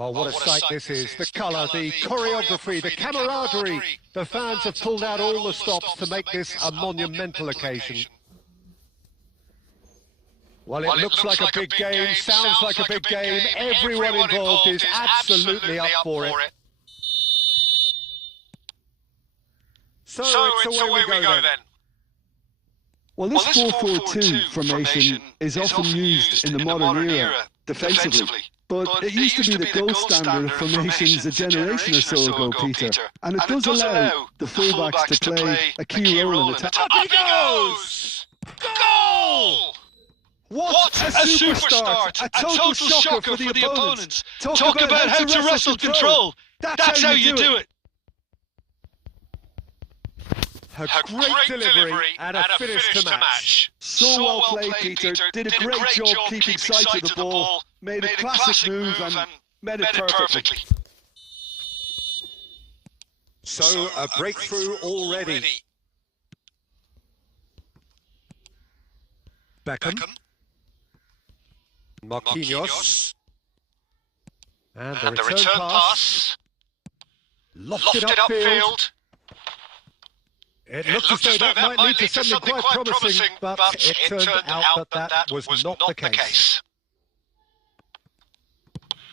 Well, what a sight this is. The colour, the choreography, the camaraderie. The fans have pulled out all the stops to make this a monumental occasion. Well, it looks like a big game, sounds like a big game. Everyone involved is absolutely up for it. So it's away we go then. Well, this 4-4-2 formation is often used in the modern era defensively. But it used to be the gold standard of formations a generation or so ago, Peter. And it does allow the fullbacks to play a key role in attack. Up he goes! Goal! What a superstart! A total shocker for the opponents. Talk about how to wrestle control. That's how you do it. A great delivery and a finish to match. So well played, Peter. Did a great job keeping sight of the ball. Made a classic move and made it perfectly. So a breakthrough already. Beckham. Marquinhos. And the return pass. Lofted upfield. It looked as though that might lead to something quite promising, but it turned out that was not the case.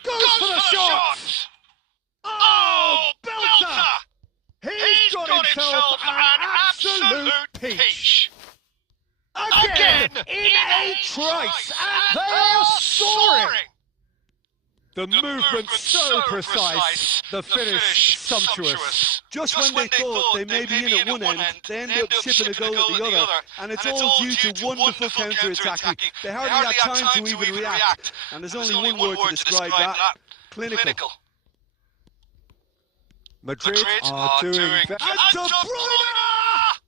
Goes for the shot! Oh, belter! He's got himself an absolute peach. Again, in a trice, and they are soaring! The movement so precise, the finish sumptuous. Just when they thought they may be in at one end, they end up shipping a goal at the other. And it's all due to wonderful counter-attacking. They hardly had time to even react. And there's only one word to describe that. Clinical. Madrid are doing very... And De Bruyne!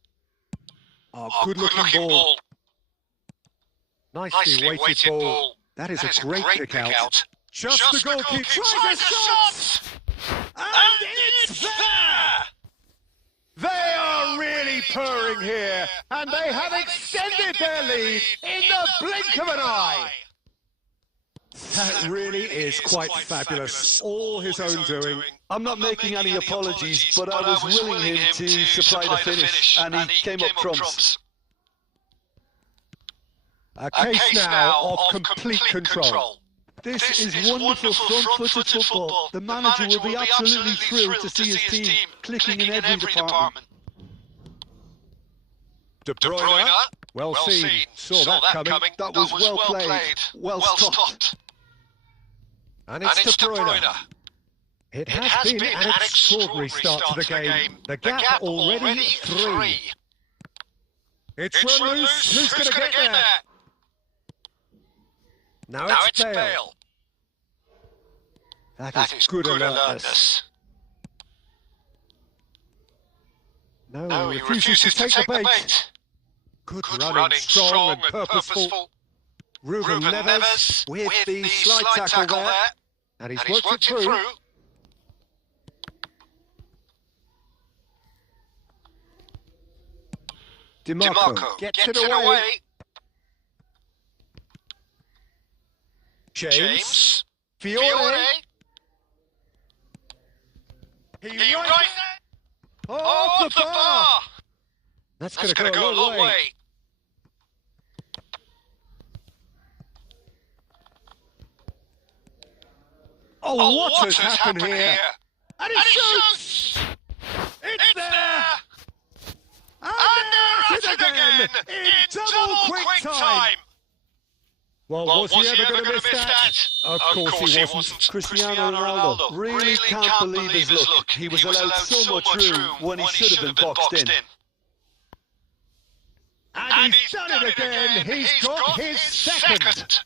Oh, good-looking ball. Nicely weighted ball. That is a great kick-out. Just the goalkeeper tries a shot! And it's there! They are really purring here, and they have extended their lead in the blink of an eye. That really is quite fabulous, all his own doing. I'm not making any apologies, but I was willing him to supply the finish, and he came up trumps. A case now of complete control. This is wonderful front-footed football. The manager will be absolutely thrilled to see his team clicking in every department. De Bruyne, well seen, saw that coming. That was well played, well stopped. And it's De Bruyne. It has been an extraordinary start to the game. The gap already 3. It's run loose. Who's going to get there? Now it's Bale. That is good alertness. No, he refuses to take the bait. Good running, strong and purposeful. Ruben Neves with the slide tackle there. And he's worked it through. DiMarco gets it away. James. Fiore. He right there. Off the bar. That's going to go a long way. Oh, what has happened here? And he shoots! It's there! And they're at it again in double quick time! Well, was he ever going to miss that? Of course he wasn't. Cristiano Ronaldo really can't believe his luck. He was allowed so much room when he should have been boxed in. And he's done it again. He's got his second.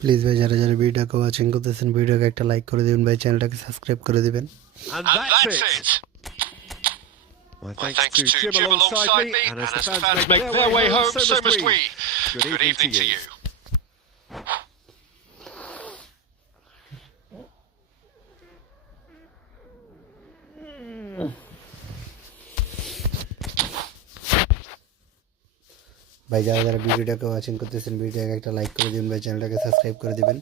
Please ভাই যারা যারা ভিডিওকে watching করতেছেন ভিডিওকে একটা like করে দিবেন ভাই চ্যানেলটাকে সাবস্ক্রাইব করে দিবেন And that's it. My thanks to Jim alongside me, and as the fans make their way home, so must we. Good evening to you. ভাই যারা যারা ভিডিওটাকে ওয়াচিং করতেছেন ভিডিওটাকে একটা লাইক করে দিবেন ভাই, চ্যানেলটাকে সাবস্ক্রাইব করে দিবেন।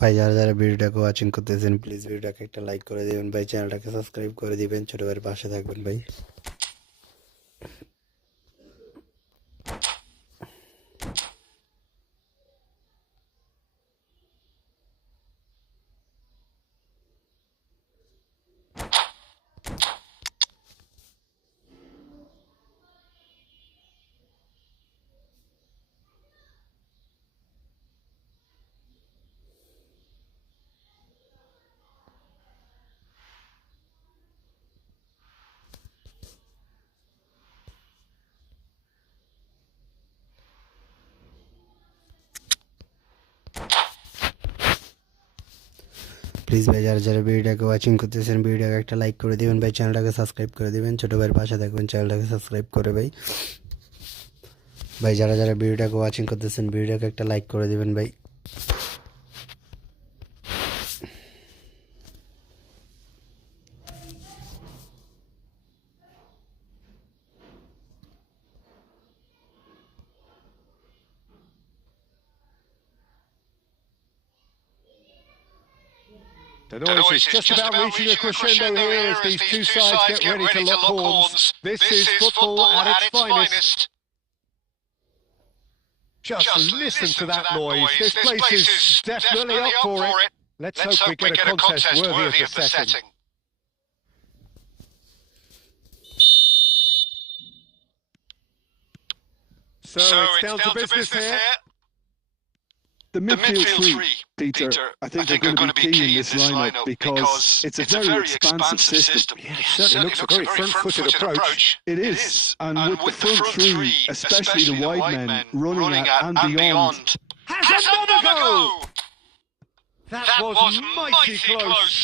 ভাই যারা যারা ভিডিওটাকে ওয়াচিং করতেছেন প্লিজ ভিডিওটাকে একটা লাইক করে দিবেন ভাই, চ্যানেলটাকে সাবস্ক্রাইব করে দিবেন, ছোট ভাইয়ের পাশে থাকবেন ভাই। প্লিজ ভাই যারা যারা ভিডিওটাকে ওয়াচিং করতেছেন ভিডিওটাকে একটা লাইক করে দিবেন ভাই, চ্যানেলটাকে সাবস্ক্রাইব করে দিবেন, ছোট ভাইয়ের পাশে থাকবেন, চ্যানেলটাকে সাবস্ক্রাইব করে ভাই। ভাই যারা যারা ভিডিওটাকে ওয়াচিং করতেছেন ভিডিওটাকে একটা লাইক করে দিবেন ভাই। The noise is just about reaching a crescendo here as these two sides get ready to lock horns. This is football at its finest. Just listen to that noise. This place is definitely up for it. Let's hope we get a contest worthy of the setting. So it's down to business here. The midfield three, Peter, I think are going to be key in this lineup because it's a very expansive system. Yeah, it certainly looks a very front-footed approach. It is, and with the front three, especially the wide men, running at and beyond. Has another go! That was mighty close.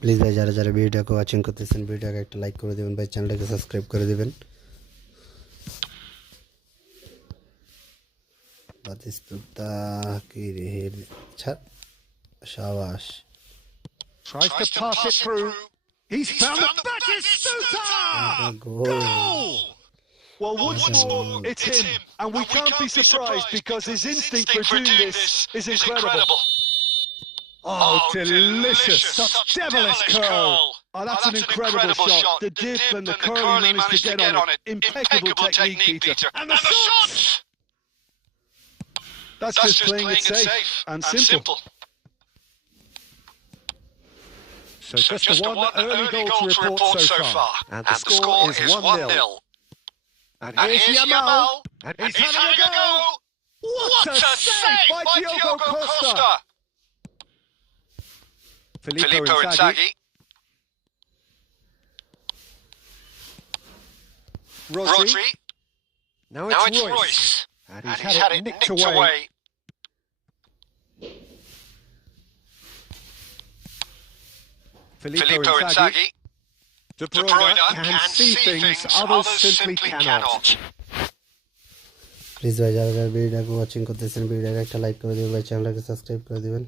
Please ভাই যারা যারা ভিডিওটাকে watching করতেছেন ভিডিওটাকে একটা like করে দিবেন ভাই, চ্যানেলটাকে সাবস্ক্রাইব করে দিবেন। Batistuta Kirihir Chat Shabash. Tries to pass it through. He's found the Batistuta! Goal! Well, once more, it's him, and we can't be surprised because his instinct for doing this is incredible. Oh, delicious! Such devilish curl! Oh, that's an incredible shot. The dip and the curl he managed to get on it. Impeccable technique, Peter. And the shots! That's just playing it safe and simple. So just the one early goal to report so far. And the score is 1-0. And here's Yamal. And he's having a go! What a save by Diogo Costa! Filippo Inzaghi. Rodri. Now it's Royce. And he's had it nicked away. Filippo Inzaghi. De Bruyne can see things others simply cannot. Please ভাই যারা যারা ভিডিওটাকে watching করতেছেন ভিডিওটাকে একটা like করে দিবেন ভাই, চ্যানেলটাকে সাবস্ক্রাইব করে দিবেন।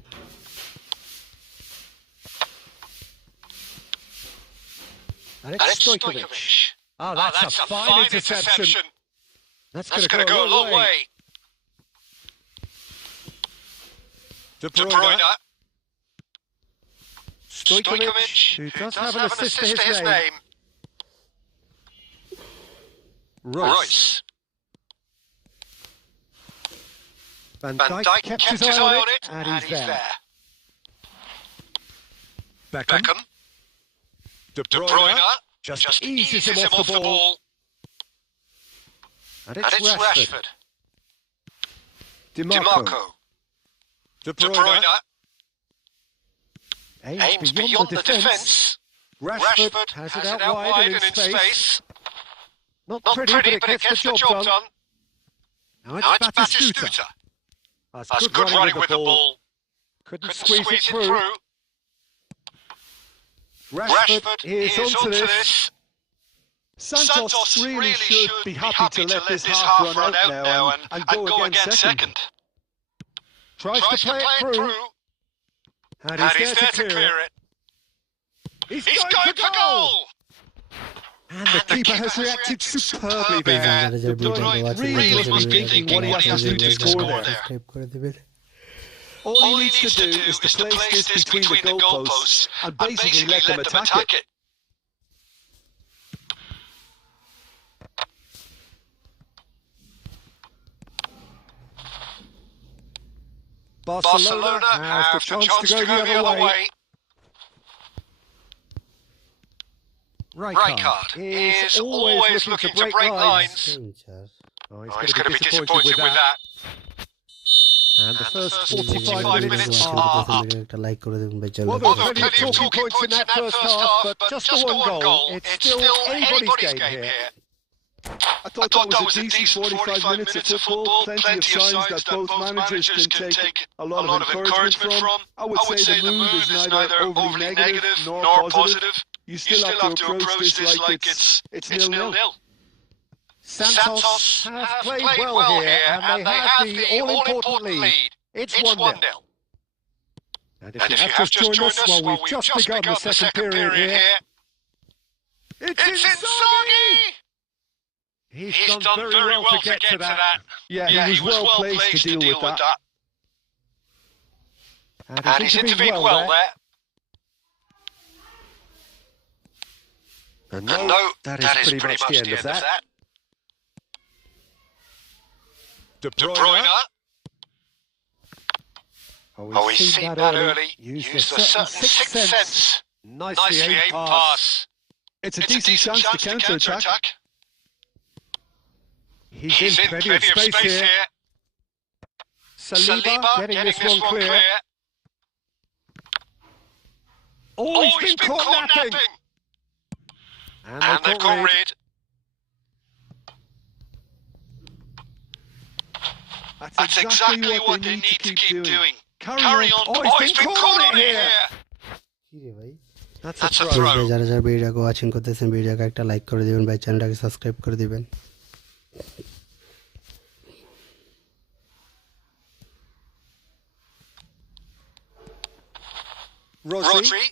And it's Stojkovic. Oh, that's a fine interception. That's going to go a long way. De Bruyne. Stojkovic, who does have an assist to his name. Royce. Van Dijk kept his eye on it, and he's there. Beckham. De Bruyne just eases him off the ball. And it's Rashford. DeMarco. De Bruyne. Aims beyond the defence. Rashford has it out wide and in space. Not pretty, but it gets the job done. Now it's Batistuta. That's good running with the ball. Couldn't squeeze it through. Rashford is onto this. Santos really should be happy to let this half run out now and go again second. Tries to play it through. And he's there to clear it. He's going for goal! And the keeper has reacted superbly there. De Bruyne really must be thinking what he has to do to score there. All he needs to do is to place this between the goalposts and basically let them attack it. Barcelona has the chance to go the other way. Rijkaard is always looking to break lines. Oh, he's going to be disappointed with that. And the first 45 minutes are up. Well, there were plenty of talking points in that first half, but just the one goal. It's still anybody's game here. I thought that was a decent 45 minutes of football. Plenty of signs that both managers can take a lot of encouragement from. I would say the mood is neither overly negative nor positive. You still have to approach this like it's 0-0. Santos have played well here, and they have the all-important lead. It's 1-0. And if you have just joined us, well, we've just begun the second period here. It's Inzaghi! He's done very well to get to that. Yeah, he was well placed to deal with that. And he's intervened well there. And no, that is pretty much the end of that. De Bruyne. Oh, he's seen that early. Used a certain sixth sense. Nicely aimed pass. It's a decent chance to counter-attack. He's in plenty of space here. Saliba getting this one clear. Oh, he's been caught napping. And they've got rid. That's exactly what they need to keep doing. Carry on. Oh, he's been caught on here. That's a throw. যারা যারা ভিডিওকে watching করতেছেন ভিডিওকে একটা like করে দিবেন ভাই চ্যানেলটাকে সাবস্ক্রাইব করে দিবেন Rodri.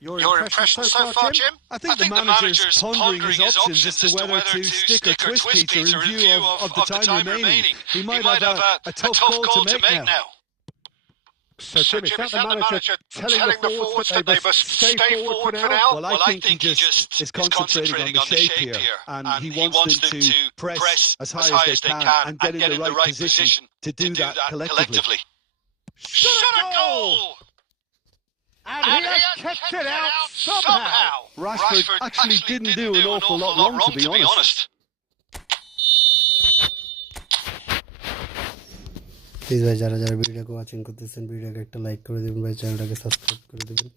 Your impression so far, Jim? I think the manager's pondering his options as to whether to stick or twist Peter in view of the time remaining. He might have a tough call to make now. So, Jim, is that the manager telling the forwards that they must stay forward for now? Well, I think he just is concentrating on the shape here, and he wants them to press as high as they can and get in the right position to do that collectively. Shot a goal! And he has kept it out somehow. Rashford actually didn't do an awful lot wrong, to be honest. Please ভাই যারা যারা ভিডিওকে watching করতেছেন ভিডিওকে একটা like করে দিবেন ভাই চ্যানেলটাকে সাবস্ক্রাইব করে দিবেন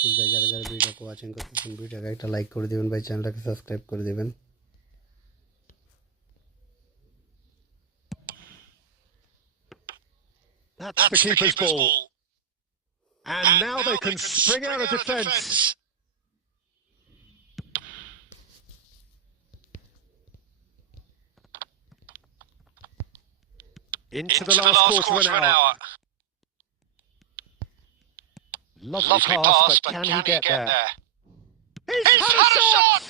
প্লিজ ভাই যারা যারা ভিডিওকে ওয়াচিং করতেছেন ভিডিওকে একটা লাইক করে দিবেন ভাই চ্যানেলটাকে সাবস্ক্রাইব করে দিবেন That's the keeper's ball. And now they can spring out of defence. Into the last quarter of an hour. Lovely pass, but can he get there? He's had a shot!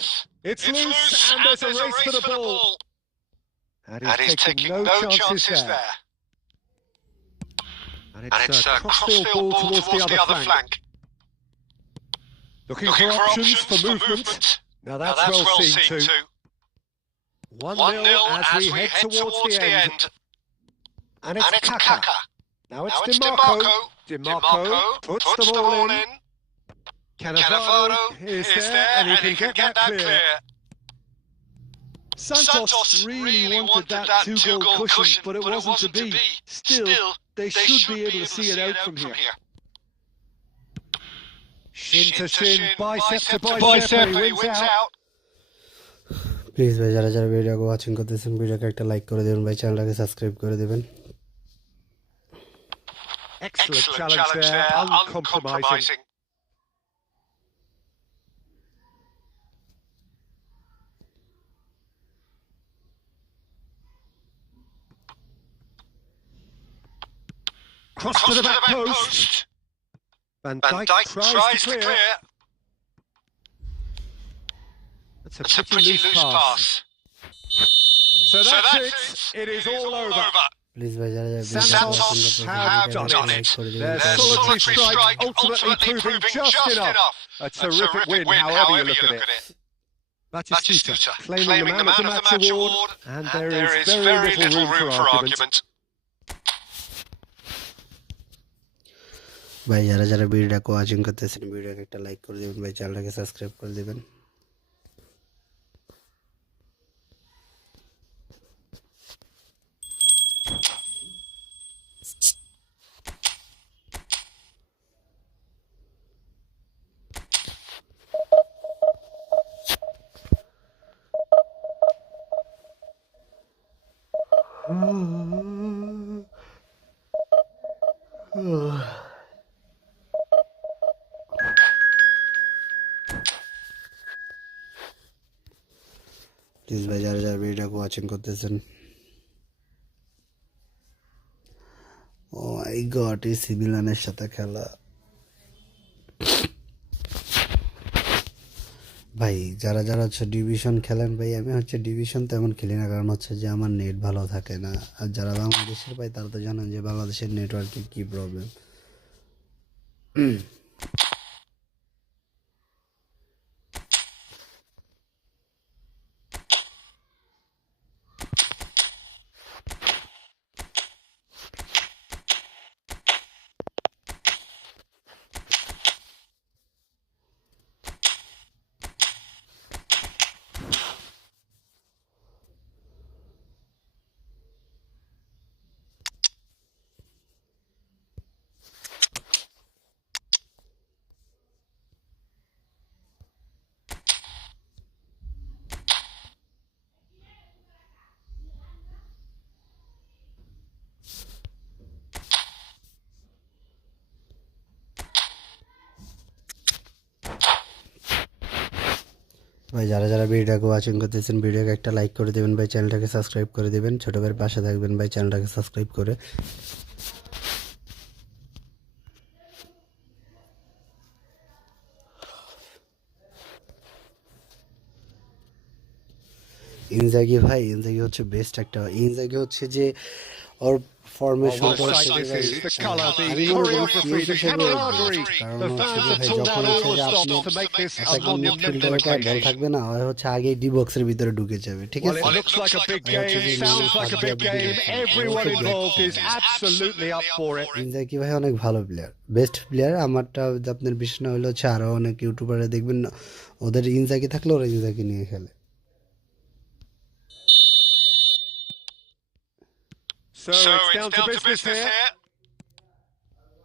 It's loose, and there's a race for the ball. And he's taking no chances there. And it's a crossfield ball towards the other flank. Looking for options for movement. Now that's well seen too. 1-0 as we head towards the end. And it's Kaka. Now it's DiMarco. DiMarco puts the ball in. Cannavaro is there, and he can get that clear. Santos really wanted that two-goal cushion, but it wasn't to be. Still, they should be able to see it out from here. Shin to shin, bicep to bicep, and he wins out. Please ভাই যারা যারা ভিডিওকে watching করতেছেন ভিডিওকে একটা like করে দেবেন ভাই, চ্যানেলটাকে সাবস্ক্রাইব করে দেবেন। Excellent challenge there, uncompromising. Cross to the back post. Van Dijk tries to clear. That's a pretty loose pass. So that's it. It is all over. Please ভাই যারা যারা Santos have done it. Their solitary strike ultimately proving just enough. A terrific win, however you look at it. Batistuta claiming the man of the match award, and there is very little room for argument. ভাই যারা যারা ভিডিওটাকে watching করতেছেন ভিডিওকে একটা like করে দেবেন ভাই, চ্যানেলটাকে সাবস্ক্রাইব করে দেবেন। প্লিজ ভাই যারা যারা ভিডিওটাকে ওয়াচিং করতেছেন, ও মাই গড, এসি মিলানের সাথে খেলা। ভাই যারা যারা হচ্ছে ডিভিশন খেলেন ভাই, আমি হচ্ছে ডিভিশন তেমন খেলি না, কারণ হচ্ছে যে আমার নেট ভালো থাকে না। আর যারা বাংলাদেশের ভাই তারা তো জানেন যে বাংলাদেশের নেটওয়ার্কের কী প্রবলেম। ভাই যারা যারা ভিডিওটাকে ওয়াচিং করতেছেন ভিডিওকে একটা লাইক করে দেবেন ভাই, চ্যানেলটাকে সাবস্ক্রাইব করে দেবেন, ছোট ভাইয়ের পাশে থাকবেন ভাই, চ্যানেলটাকে সাবস্ক্রাইব করে। ইনজাগি ভাই, ইনজাগি হচ্ছে বেস্ট একটা, ইনজাগি হচ্ছে যে ওর ফরমেশনটা হচ্ছে যে ভাই, আমি মনে করি ফিউজ হিসেবে কারণ হচ্ছে যে ভাই যখন হচ্ছে যে আপনি অ্যাটাকিং মিডফিল্ডারে বল থাকবে না, আর হচ্ছে আগেই ডি বক্সের ভিতরে ঢুকে যাবে, ঠিক আছে? ইনজাগি ভাই অনেক ভালো প্লেয়ার, বেস্ট প্লেয়ার। আমারটা আপনার বিশ্বাস না হলে হচ্ছে আরও অনেক ইউটিউবারে দেখবেন না, ওদের ইনজাগি থাকলে ওরা ইনজাগি নিয়ে খেলে। So it's down to business here.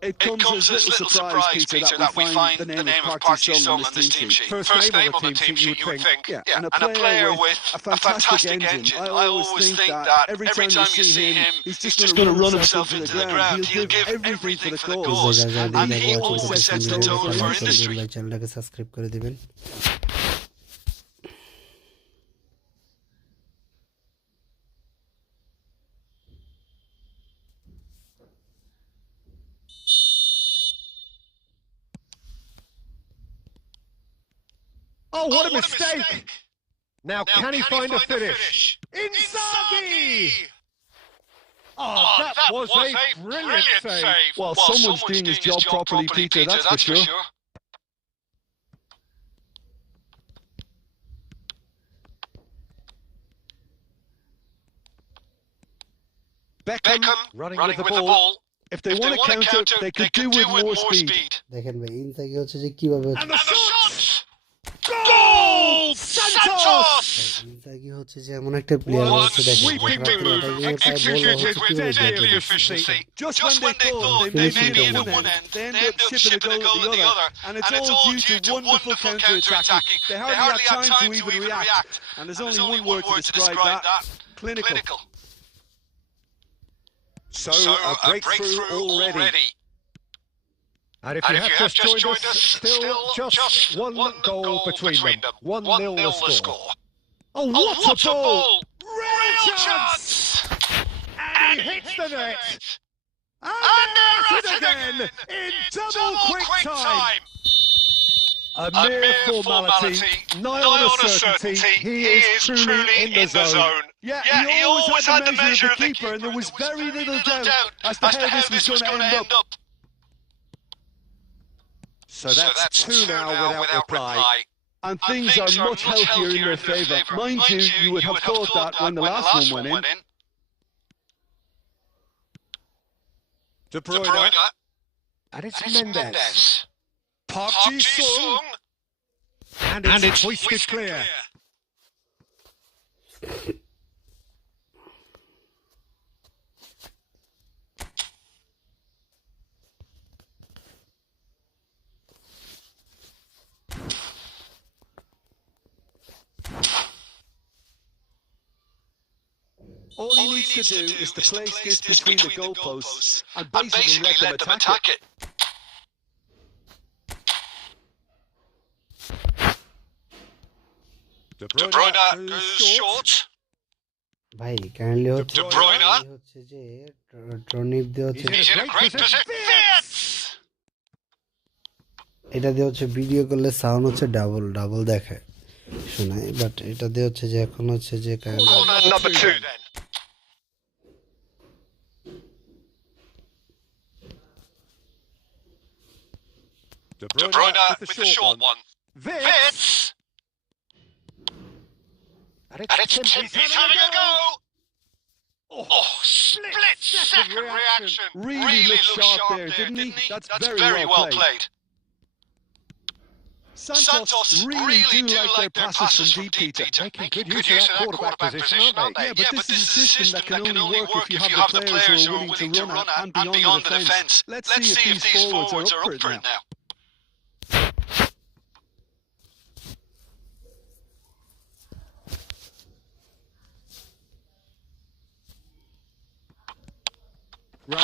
It comes as little surprise, Peter, that we find the name of Parky Sung on this team sheet. First name on the team sheet, you would think. Yeah, and a player with a fantastic engine. I always think that every time you see him, he's just going to run himself into the ground. He'll give everything for the cause. And he always sets the tone for industry. চ্যানেলটাকে subscribe করে দিবেন। Oh, what a mistake! Now can he find a finish? Inzaghi! Oh, that was a brilliant save. Well, someone's doing his job properly, Peter, that's for sure. Beckham running with the ball. If they want to counter, they could do with more speed. দেখেন ভাই Inzaghi হচ্ছে যে কিভাবে And the shot! Goal! Santos! Inzaghi হচ্ছে যে এমন একটা player হচ্ছে দেখেন Sweeping move, executed with deadly efficiency. Just when they thought they may be in at one end, they end up shipping a goal at the other. And it's all due to wonderful counter-attacking. They hardly had time to even react. And there's only one word to describe that. Clinical. So a breakthrough already. And if you have just joined us, still just one goal between them. 1-0 the score. Oh, what a ball! Real chance! And he hits the net. And they're at it again in double quick time. A mere formality, nigh on a certainty. He is truly in the zone. Yeah, he always had the measure of the keeper, and there was very little doubt as to how this was going to end up. So that's 2 now without reply. And things are much healthier in their favour. Mind you, you would have thought that when the last one went in. De Bruyne. And it's Mendes. PUBG Sung. And it's hoisted clear. All he needs to do is to place this between the goalposts and basically let them attack it. De Bruyne goes short. ভাই kindly হচ্ছে De Bruyne. হচ্ছে যে টর্নিপ দিয়ে হচ্ছে He's in a great position. Fits! এটা দিয়ে হচ্ছে video করলে সাউন্ড হচ্ছে ডাবল দেখায় শোনায় বাট এটা দিয়ে হচ্ছে যে এখন হচ্ছে যে Number 2 then. De Bruyne with the short one. Fits! And it's Timmy's having a go! Oh, split-second reaction. Really looked sharp there, didn't he? That's very well played. Santos really do like their passes from deep, Peter. Making good use of that quarterback position, aren't they? Yeah, but this is a system that can only work if you have the players who are willing to run at and beyond the defence. Let's see if these forwards are up for it now.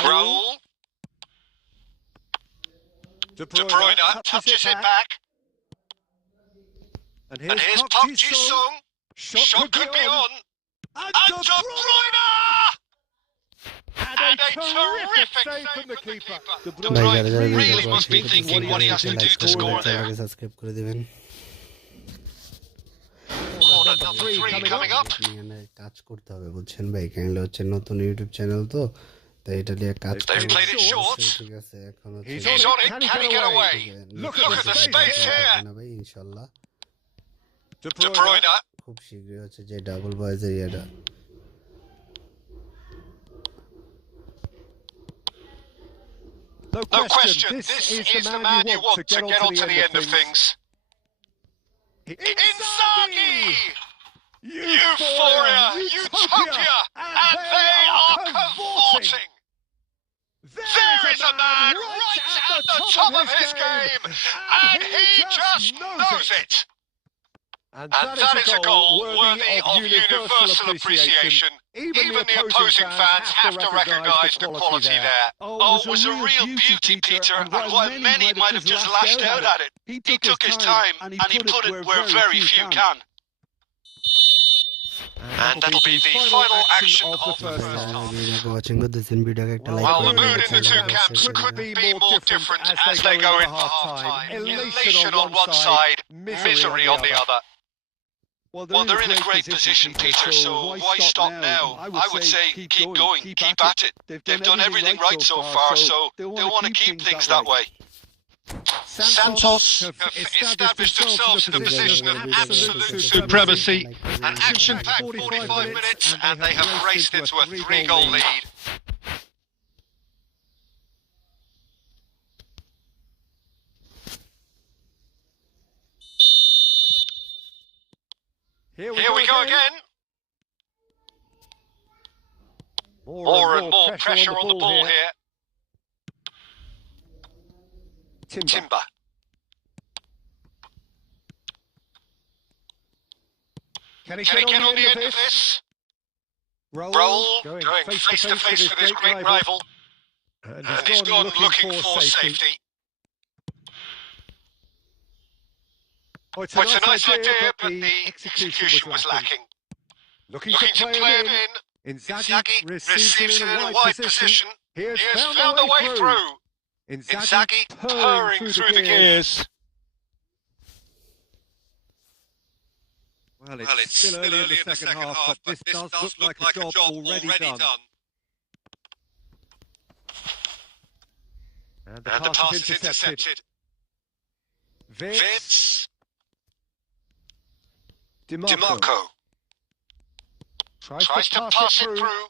Raul. De De Bruyne touches it back. And And here's PUBG Sung. Shot could be on. And De Bruyne! And a terrific save from the keeper. De ভাই Bruyne যারা really must be thinking what he has to do to score there. Subscribe করে দিবেন Corner number 3 coming up. মানে কাজ করতে হবে বুঝছেন ভাই কাইন্ডলি হচ্ছে নতুন ইউটিউব চ্যানেল তো তাই এটা নিয়ে কাজ They've played it short. ঠিক আছে এখন He's on it. Can he get away? Look at the space here. ভাই ইনশাআল্লাহ De Bruyne. খুব শীঘ্রই হচ্ছে যে ডাবল বয়েজ এরিয়াটা No question, this is the man you want to get on to the end of things. Inzaghi! Euphoria! Utopia! And they are cavorting! There is a man at the top of his game, and he just knows it. And that is a goal worthy of universal appreciation. Even the opposing fans have to recognise the quality there. Oh, it was a real beauty, Peter, and while many might have just lashed out at it, he took his time and he put it where very few can. And that'll be the final action of the first half. Well, the mood in the two camps could be more different as they go in for half-time. Elation on one side, misery on the other. Well, they're in a great position, Peter, so why stop now? I would say keep going, keep at it. They've done everything right so far, so they'll want to keep things that way. Santos have established themselves in a position of absolute supremacy. An action-packed 45 minutes, and they have raced into a 3-goal lead. Here we go again. More and more pressure on the ball here. Timber. Can he get on the end of this? Roll, going face to face with his great rival. And he's gone looking for safety. Oh, it's a nice idea, but the execution was lacking. Looking to play him in. Inzaghi receives it in a wide position. He has found the way through. Inzaghi purring through the gears. Well, it's still early in the second half, but this does look like a job already done. And the pass is intercepted. Vitz. DiMarco tries to pass it through.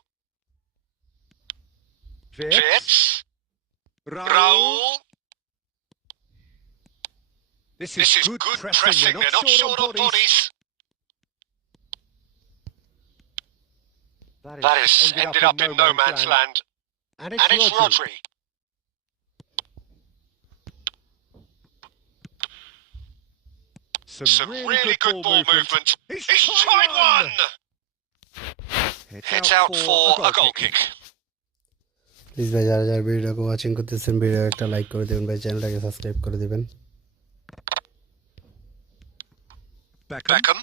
Vitz. Raul. This is good pressing. They're not short on bodies. That is ended up in no man's land. And it's Rodri. Some really good ball movement. He's tried one! It's out for a goal kick. Please ভাই যারা যারা ভিডিওটাকে watching করতেছেন video একটা like করে দিবেন ভাই চ্যানেলটাকে সাবস্ক্রাইব করে দিবেন Beckham.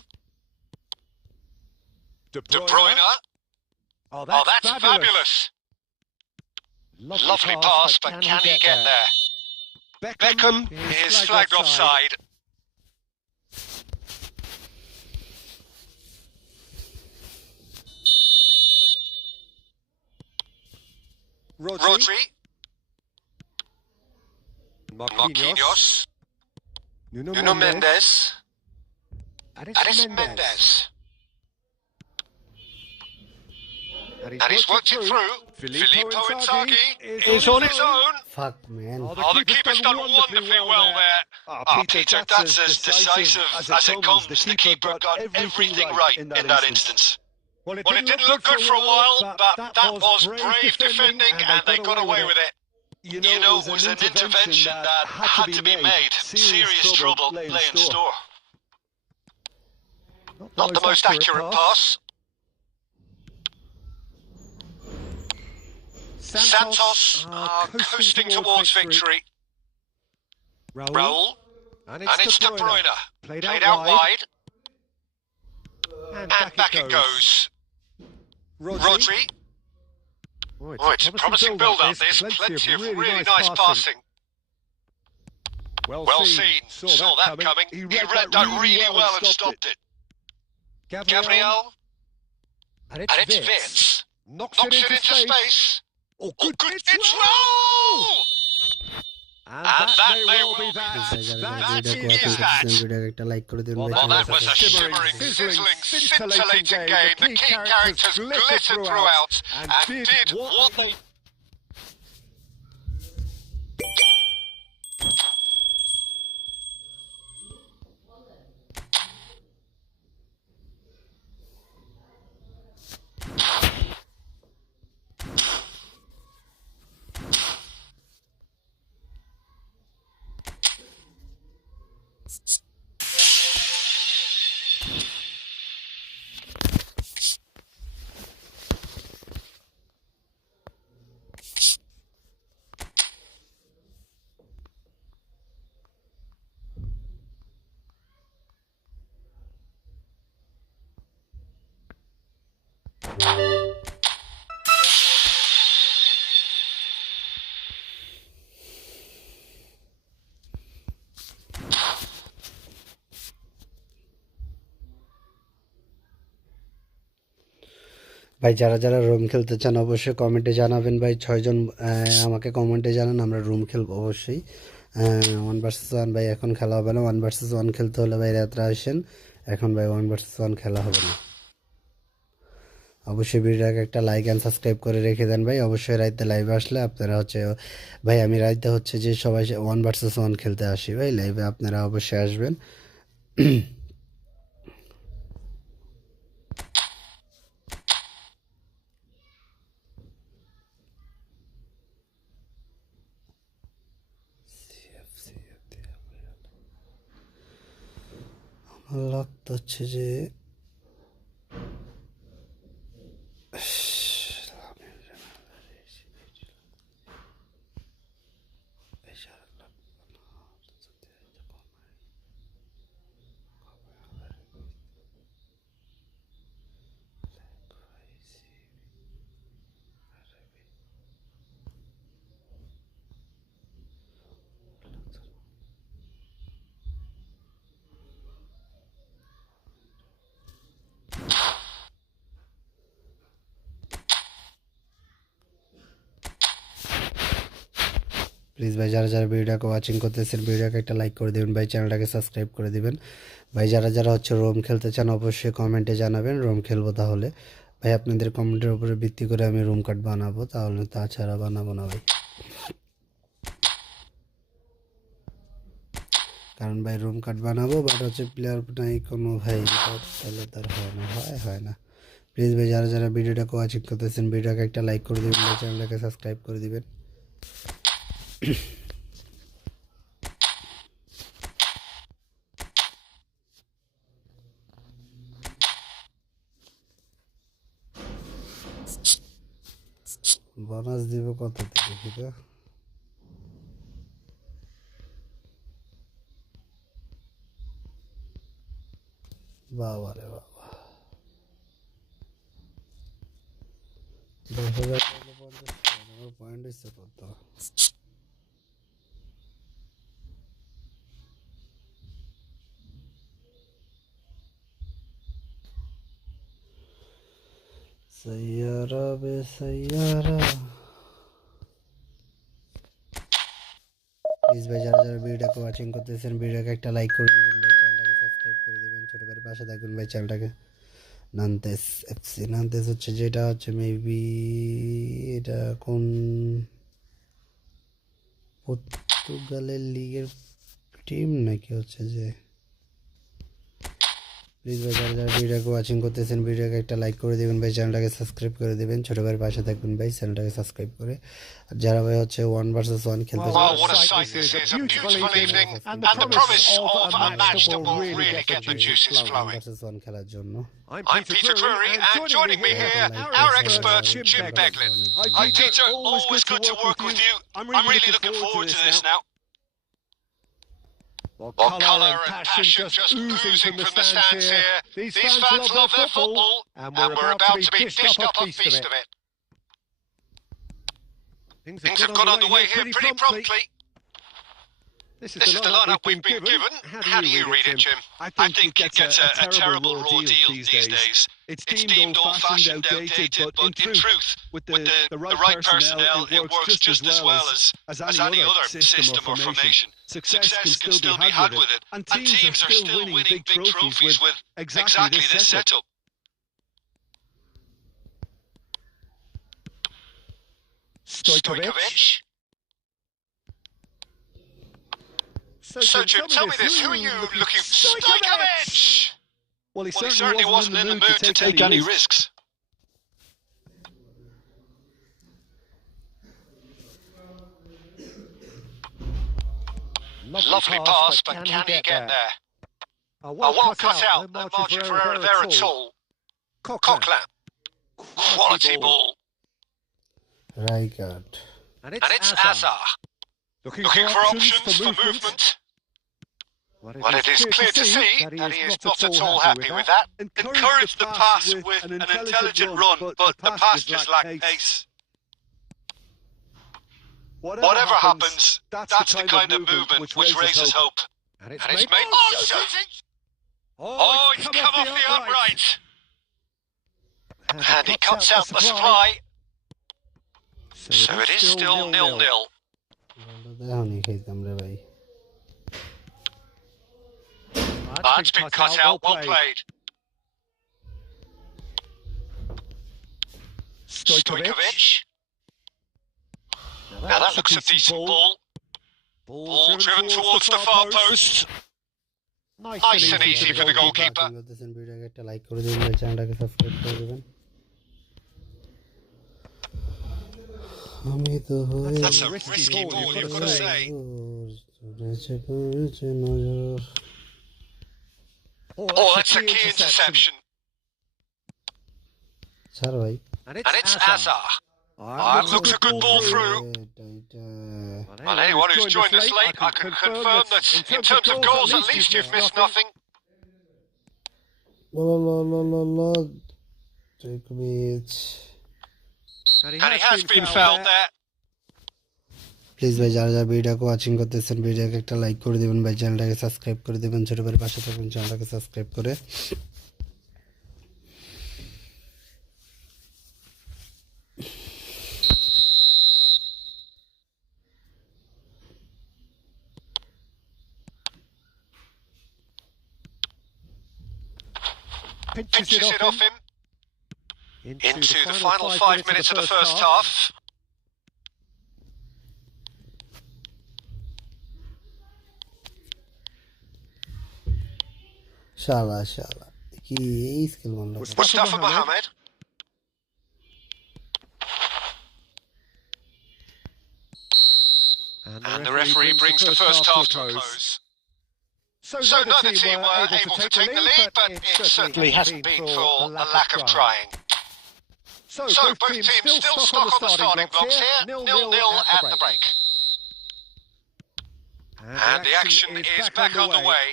De Bruyne. Oh, that's fabulous. Lovely pass, but can he get there? Beckham is flagged offside. Rodri. Marquinhos. Nuno Mendes. Aris Mendes. And he's worked it through. Filippo Inzaghi is on his own. Fuck man. Oh, the keeper's done wonderfully well there. Oh, Peter, that's as decisive as it comes. The keeper got everything right in that instance. Well, it didn't look good for a while, but that was brave defending and they got away with it. You know, it was an intervention that had to be made. Serious trouble lay in store. Not the most accurate pass. Santos are coasting towards victory. Raul. And it's De Bruyne. Played out wide. And back it goes. Rodri. Oh, it's a promising build-up. There's plenty of really nice passing. Well seen. Saw that coming. He read that really well and stopped it. Gabriel. And it's Vitz. Knocks it into space. Oh, good. It's Raul! And that may well be that. That is that. Well, that was a shimmering, sizzling, scintillating game. The key characters glittered throughout and did what they... ভাই যারা যারা room খেলতে চান অবশ্যই কমেন্টে জানাবেন ভাই। 6জন আমাকে কমেন্টে জানান, আমরা রুম খেলবো অবশ্যই। 1 vs 1 ভাই এখন খেলা হবে না। 1 vs 1 খেলতে হলে ভাই রাত্রে আসেন। এখন ভাই 1 vs 1 খেলা হবে না। অবশ্যই ভিডিওটাকে একটা লাইক অ্যান্ড সাবস্ক্রাইব করে রেখে দেন ভাই। অবশ্যই রাইতে লাইভে আসলে আপনারা ভাই আমি রাইতে যে সবাই 1 vs 1 খেলতে আসি ভাই লাইভে, আপনারা অবশ্যই আসবেন। আমার লাগতো যে প্লিজ ভাই যারা যারা ভিডিওটাকে ওয়াচিং করতেছেন ভিডিওকে একটা লাইক করে দেবেন ভাই, চ্যানেলটাকে সাবস্ক্রাইব করে দিবেন ভাই। যারা যারা রুম খেলতে চান অবশ্যই কমেন্টে জানাবেন, রুম খেলবো তাহলে ভাই। আপনাদের কমেন্টের উপরে ভিত্তি করে আমি রুম কার্ড বানাবো, তাহলে তাছাড়া বানাবো না ভাই। কারণ ভাই রুম কার্ড বানাবো বাট প্লেয়ার নাই কোনো ভাই, তাহলে তার হয় না। প্লিজ ভাই যারা যারা ভিডিওটাকে ওয়াচিং করতেছেন ভিডিওকে একটা লাইক করে দিবেন ভাই, চ্যানেলটাকে সাবস্ক্রাইব করে দিবেন। বোনাস দিব কত দেখি তো। বাবা রে বাবা, 10,000 পয়েন্ট হচ্ছে কত? सैयारा बे सैयारा। প্লিজ ভাই যারা যারা ভিডিওটাকে ওয়াচিং করতেছেন ভিডিওকে একটা লাইক করে দিবেন ভাই, চ্যানেলটাকে সাবস্ক্রাইব করে দিবেন, ছোট করে পাশে থাকবেন ভাই চ্যানেলটাকে। নান্তেস এফসি, নান্তেস যেটা মেবি এটা কোন পর্তুগালের লিগের টিম নাকি যে। প্লিজ ভাই যারা যারা ভিডিওকে ওয়াচিং করতেছেন ভিডিওকে একটা লাইক করে দেবেন ভাই, চ্যানেলটাকে সাবস্ক্রাইব করে দেবেন, ছোট ভাই পাশে থাকবেন ভাই চ্যানেলটাকে সাবস্ক্রাইব করে। আর যারা ভাই 1 vs 1 খেলতে চান, What a sight this is, a beautiful evening and the promise of a match that will really get the juices flowing. 1 vs 1 খেলার জন্য I'm Peter Drury and joining me here, our expert Jim Beglin. Hi Peter, always good to work with you. I'm really looking forward to this now. Well, colour and passion just oozing from the stands here. These fans love their football, and we're about to be dished up a feast of it. Things have got underway here pretty promptly. This is the lineup we've been given. How do you read it, Jim? I think it gets a terrible raw deal these days. It's deemed old-fashioned, outdated, but in truth, with the right personnel, it works just as well as any other system or formation. Success can still be had with it, and teams are still winning big trophies with exactly this setup. Stojkovic. So, Jim, tell me this. Who are you looking for? Stojkovic! Well, he certainly wasn't in the mood to take any risks. Lovely pass, but can he get there? Well cut out. No margin for error there at all. Coquelin. Quality ball. Rijkaard. And it's Azar. Looking for options for movement. Well, it is clear to see that he is not at all happy with that. Encourage the pass with an intelligent run, but the pass just lacked pace. Whatever happens, that's the kind of movement which raises hope. And it's made... Oh, it's come off the upright. And he cuts out the supply. So it is still 0-0. That's been cut out, well played. Stojkovic. Now that looks a decent ball. Ball driven towards the far post. Nice and easy for the goalkeeper. That's a risky ball, you've got to say. Oh, that's a key interception. And it's Azar. That looks a good ball through. Well, anyone who's joined us late, I can confirm that in terms of goals, at least you've missed nothing. And he has been fouled there. Please ভাই যারা যারা ভিডিওকে watching করতেছেন ভিডিওকে একটা like করে দিবেন ভাই, চ্যানেলটাকে সাবস্ক্রাইব করে দিবেন, ছোট ভাইয়ের পাশে থাকবেন চ্যানেলটাকে সাবস্ক্রাইব করে। Pinches it off him. Into the final 5 minutes of the first half. শালা কি এই স্কিল মারলো Mustafa Mohammed. And the referee brings the first half to a close. So neither team were able to take the lead, but it certainly hasn't been for a lack of trying. So both teams still stuck on the starting blocks here, 0-0 at the break. And the action is back underway.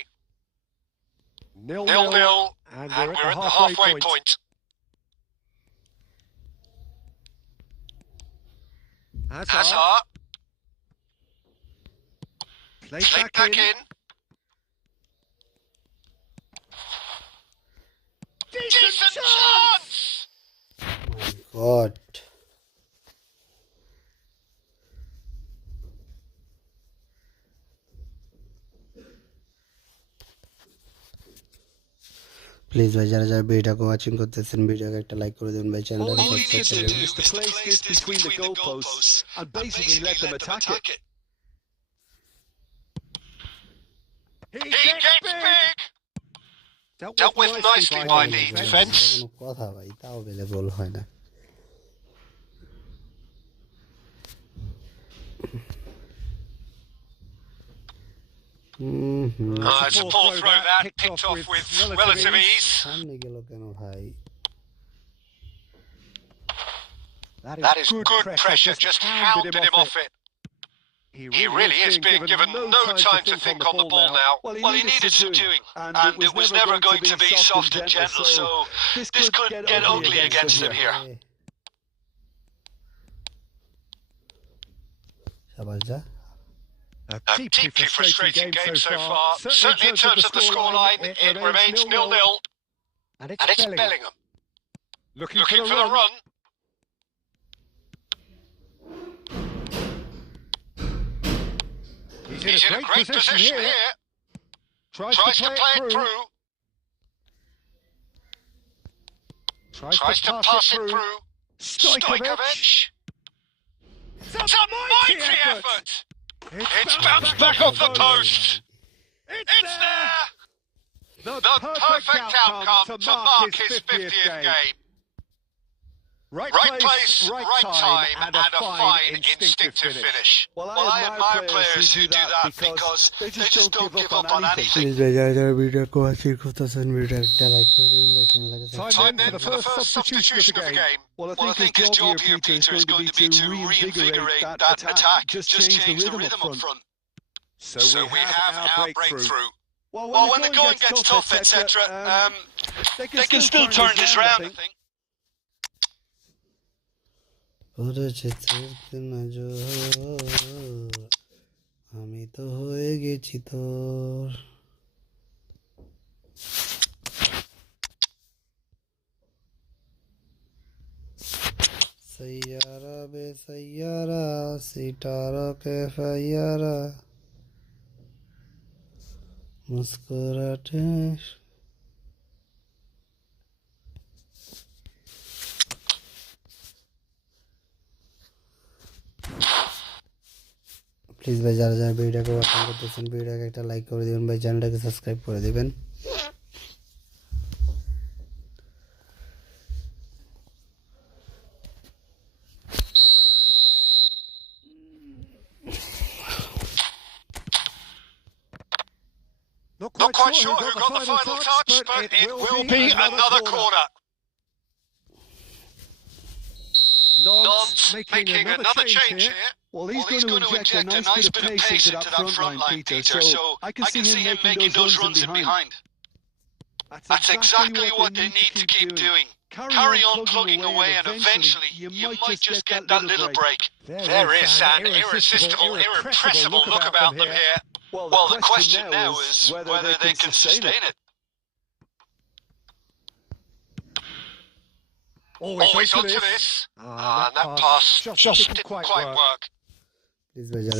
0-0, and we're at the halfway point. Azar. Played back in. Decent chance! God. Please ভাই যারা যারা ভিডিওকে watching করতেছেন ভিডিওকে একটা like করে দিবেন ভাই, চ্যানেলটাকে সাবস্ক্রাইব করে দিবেন। To place this between the goalposts and basically let them attack it. He gets big! Dealt with nicely by the defence. কোনো কথা ভাই, তাও বেলে গোল হয় না। It's a poor throw that, picked off with relative ease. সামনে গেল কেন ভাই? That is good pressure, just hounded him off it. He really is being given no time to think on the ball now. Well, he needed some doing, and it was never going to be soft and gentle, so this could get ugly against him here. A deeply frustrating game so far. Certainly in terms of the scoreline, it remains 0-0. And it's Bellingham. Looking for the run. He's in a great position here. Tries to play it through. Tries to pass it through. Stojkovic. It's a mighty effort. It's bounced back off the post. It's there. The perfect outcome to mark his 50th game. Right place, right time, and a fine instinctive finish. Well, I admire players who do that because they just don't give up on anything. Please ভাই যারা যারা ভিডিওটা watching করতেছেন ভিডিওটা একটা like করে দেবেন ভাই চ্যানেলটাকে Time then for the first substitution of the game. Well, I think his job here, Peter, is going to be to reinvigorate that attack. Just change the rhythm up front. So we have our breakthrough. Well, when the going gets tough, etc., they can still turn this round, I think. আমি তো হয়ে গেছি তোর सैयारा बे सैयारा सितारों के फैयारा मुस्कुराते please ভাই যারা যারা ভিডিওটাকে ওয়াচ করতেছেন ভিডিওটাকে একটা লাইক করে দিবেন ভাই চ্যানেলটাকে সাবস্ক্রাইব করে দিবেন Not quite sure who got the final touch, but it will be another corner. Nonce making another change here. Well, he's going to inject a nice bit of pace into that front line, Peter, so I can see him making those runs in behind. That's exactly what they need to keep doing. Carry on plugging away and eventually you might just get that little break. There is an irresistible, irrepressible look about them here. Well, the question now is whether they can sustain it. Always onto this. That pass just didn't quite work.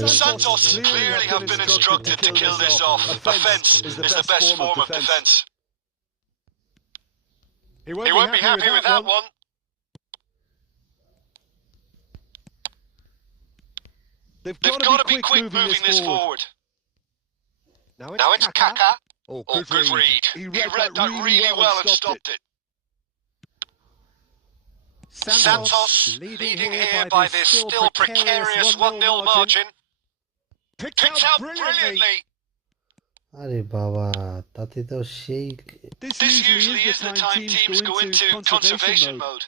Santos clearly have been instructed to kill this off. Offence is the best form of defence. He won't be happy with that one. They've got to be quick moving this forward. Now it's Kaka. Oh, good read. He read that really well and stopped it. Santos leading here by this still precarious 1-0 margin. Picked out brilliantly. আরে বাবা তাতে তো সেই This usually is the time teams go into conservation mode.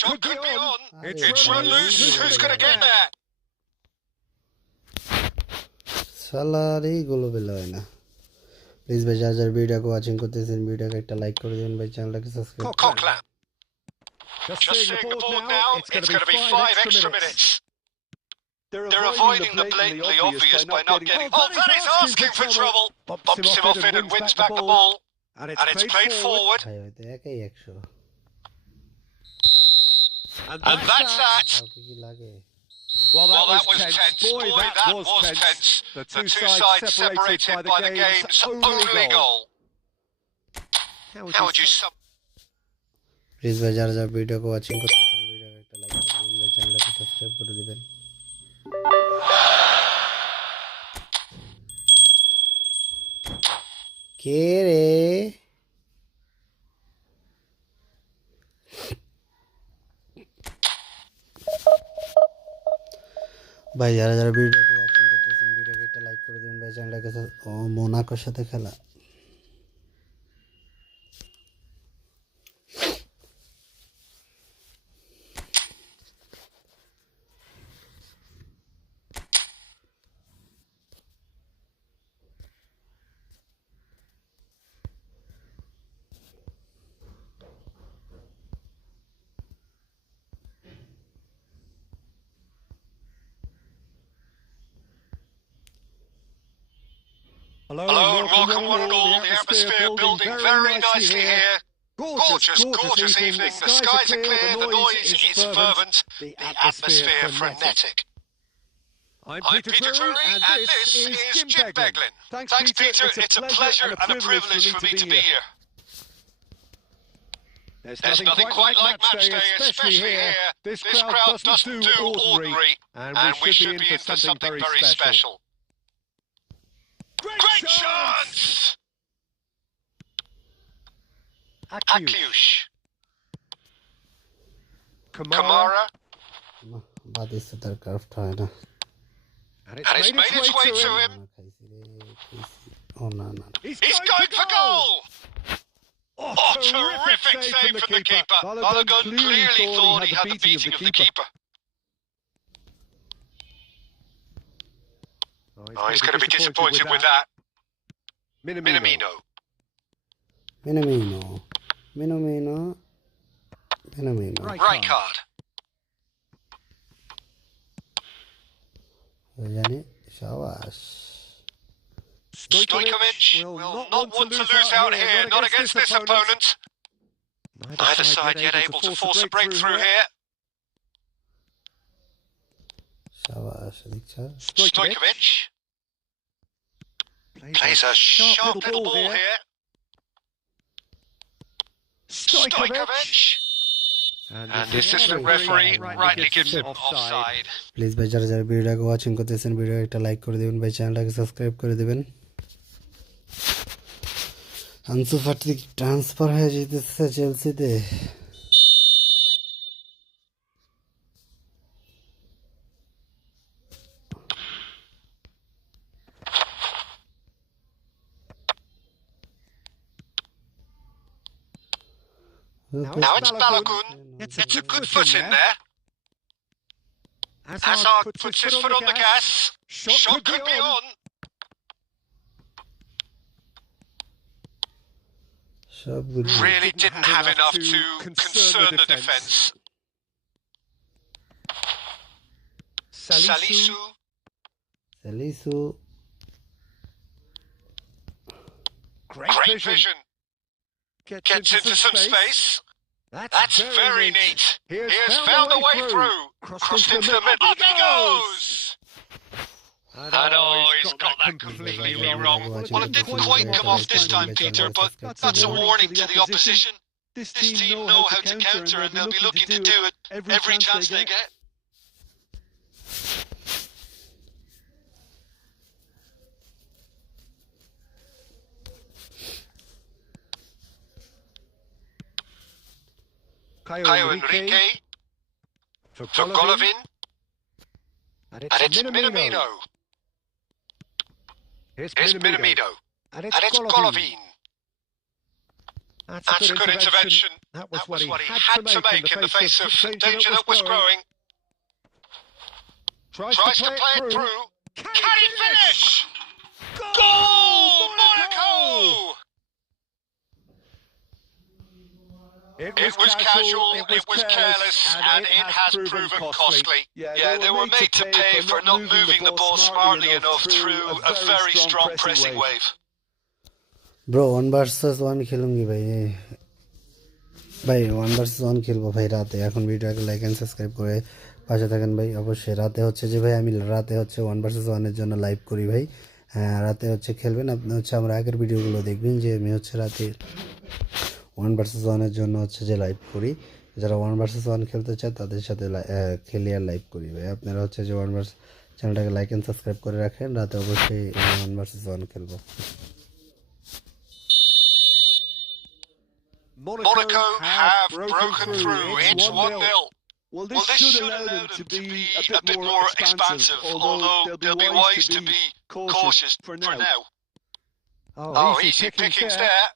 Shot could be on. It's run loose. Who's going to get there? Salary গুলো বেলা হয় না please ভাই যারা যারা ভিডিওকে ওয়াচিং করতেছেন ভিডিওকে একটা লাইক করে দিবেন ভাই চ্যানেলটাকে subscribe Cocklamp. Just seeing the board now. It's going to be 5 extra minutes. They're avoiding the blatantly obvious by not getting... Oh, that is asking for trouble! Bumps him off it and wins back the ball. And it's played forward. একাই 100 And that's that. কাউকে কি লাগে Well, that was tense. Boy, that was tense. The two sides separated by the game's only goal. How would you sum... please ভাই যারা যারা ভিডিওকে watching করতেছেন ভিডিওকে একটা লাইক করে দিবেন ভাই চ্যানেলটাকে সাবস্ক্রাইব করে দিবেন কে রে ভাই যারা যারা ভিডিওকে ওয়াচিং করতেছেন ভিডিওকে একটা লাইক করে দিবেন ভাই চ্যানেলটাকে মোনাকোর সাথে খেলা Hello and welcome one and all. The atmosphere building very nicely here. Gorgeous evening. The skies are clear, the noise is fervent, the atmosphere frenetic. I'm Peter Drury, and this is Jim Beglin. Thanks, Peter. It's a pleasure and a privilege for me to be here. There's nothing quite like match day, especially here. This crowd doesn't do ordinary, and we should be in for something very special. Great chance! Akyush. Kamara. বাদ দিচ্ছে তার craft হয় না And it's made its way to him. ও না না He's going for goal. Oh, terrific save from the keeper. Balogun clearly thought he had the beating of the keeper. Oh, he's going to be disappointed with that. Minamino. Minamino Right card. জানি সাবাস Stojkovic will not want to lose out here, not against this opponent. Neither side yet able to force a breakthrough here. সাবাস দেখছো Stojkovic plays a sharp little ball here. Stojkovic. And the assistant referee rightly gives him offside. Please ভাই যারা যারা ভিডিওটাকে watching করতেছেন video একটা like করে দিবেন ভাই চ্যানেলটাকে সাবস্ক্রাইব করে দিবেন আনসু ফাটি ট্রান্সফার হয়ে যেতেছে চেলসিতে Now it's Balogun. It's a good foot in there. Hazard puts his foot on the gas. Shot could be on. সবগুলো Really didn't have enough to concern the defence. Salisu. সালিসু Great vision. Gets into some space. That's very neat. He has found a way through. Crossed into the middle. Up he goes! And he's got that completely wrong. Well, it didn't quite come off this time, Peter, but that's a warning to the opposition. This team know how to counter, and they'll be looking to do it every chance they get. Caio Enrique for Golovin. And it's Minamino. Here's Minamino. And it's Golovin. That's a good intervention. That was what he had to make in the face of danger that was growing. Tries to play it through. Can he finish? Goal! Monaco! It was casual, it was careless, and it has proven costly. Yeah, they were made to pay for not moving the ball smartly enough through a very strong pressing wave. Bro, 1 versus 1 খেলুঙ্গি ভাই ভাই 1 versus 1 খেলবো ভাই রাতে এখন ভিডিওটাকে like and subscribe করে পাশে থাকেন ভাই অবশ্যই রাতে হচ্ছে যে ভাই আমি রাতে হচ্ছে 1 versus 1 এর জন্য লাইভ করি ভাই হ্যাঁ রাতে হচ্ছে খেলবেন আপনি হচ্ছে আমার আগের ভিডিওগুলো দেখবেন যে আমি হচ্ছে রাতে 1 versus 1 এর জন্য হচ্ছে যে লাইভ করি যারা 1 versus 1 খেলতে চায় তাদের সাথে খেলি আর লাইভ করি ভাই আপনারা হচ্ছে যে 1 versus চ্যানেলটাকে লাইক এন্ড সাবস্ক্রাইব করে রাখেন রাতে অবশ্যই 1 versus 1 খেলবো Monaco have broken through. It's 1-0. Well, this should allow them to be a bit more expansive, although they'll be wise to be cautious for now. Oh, easy pickings there.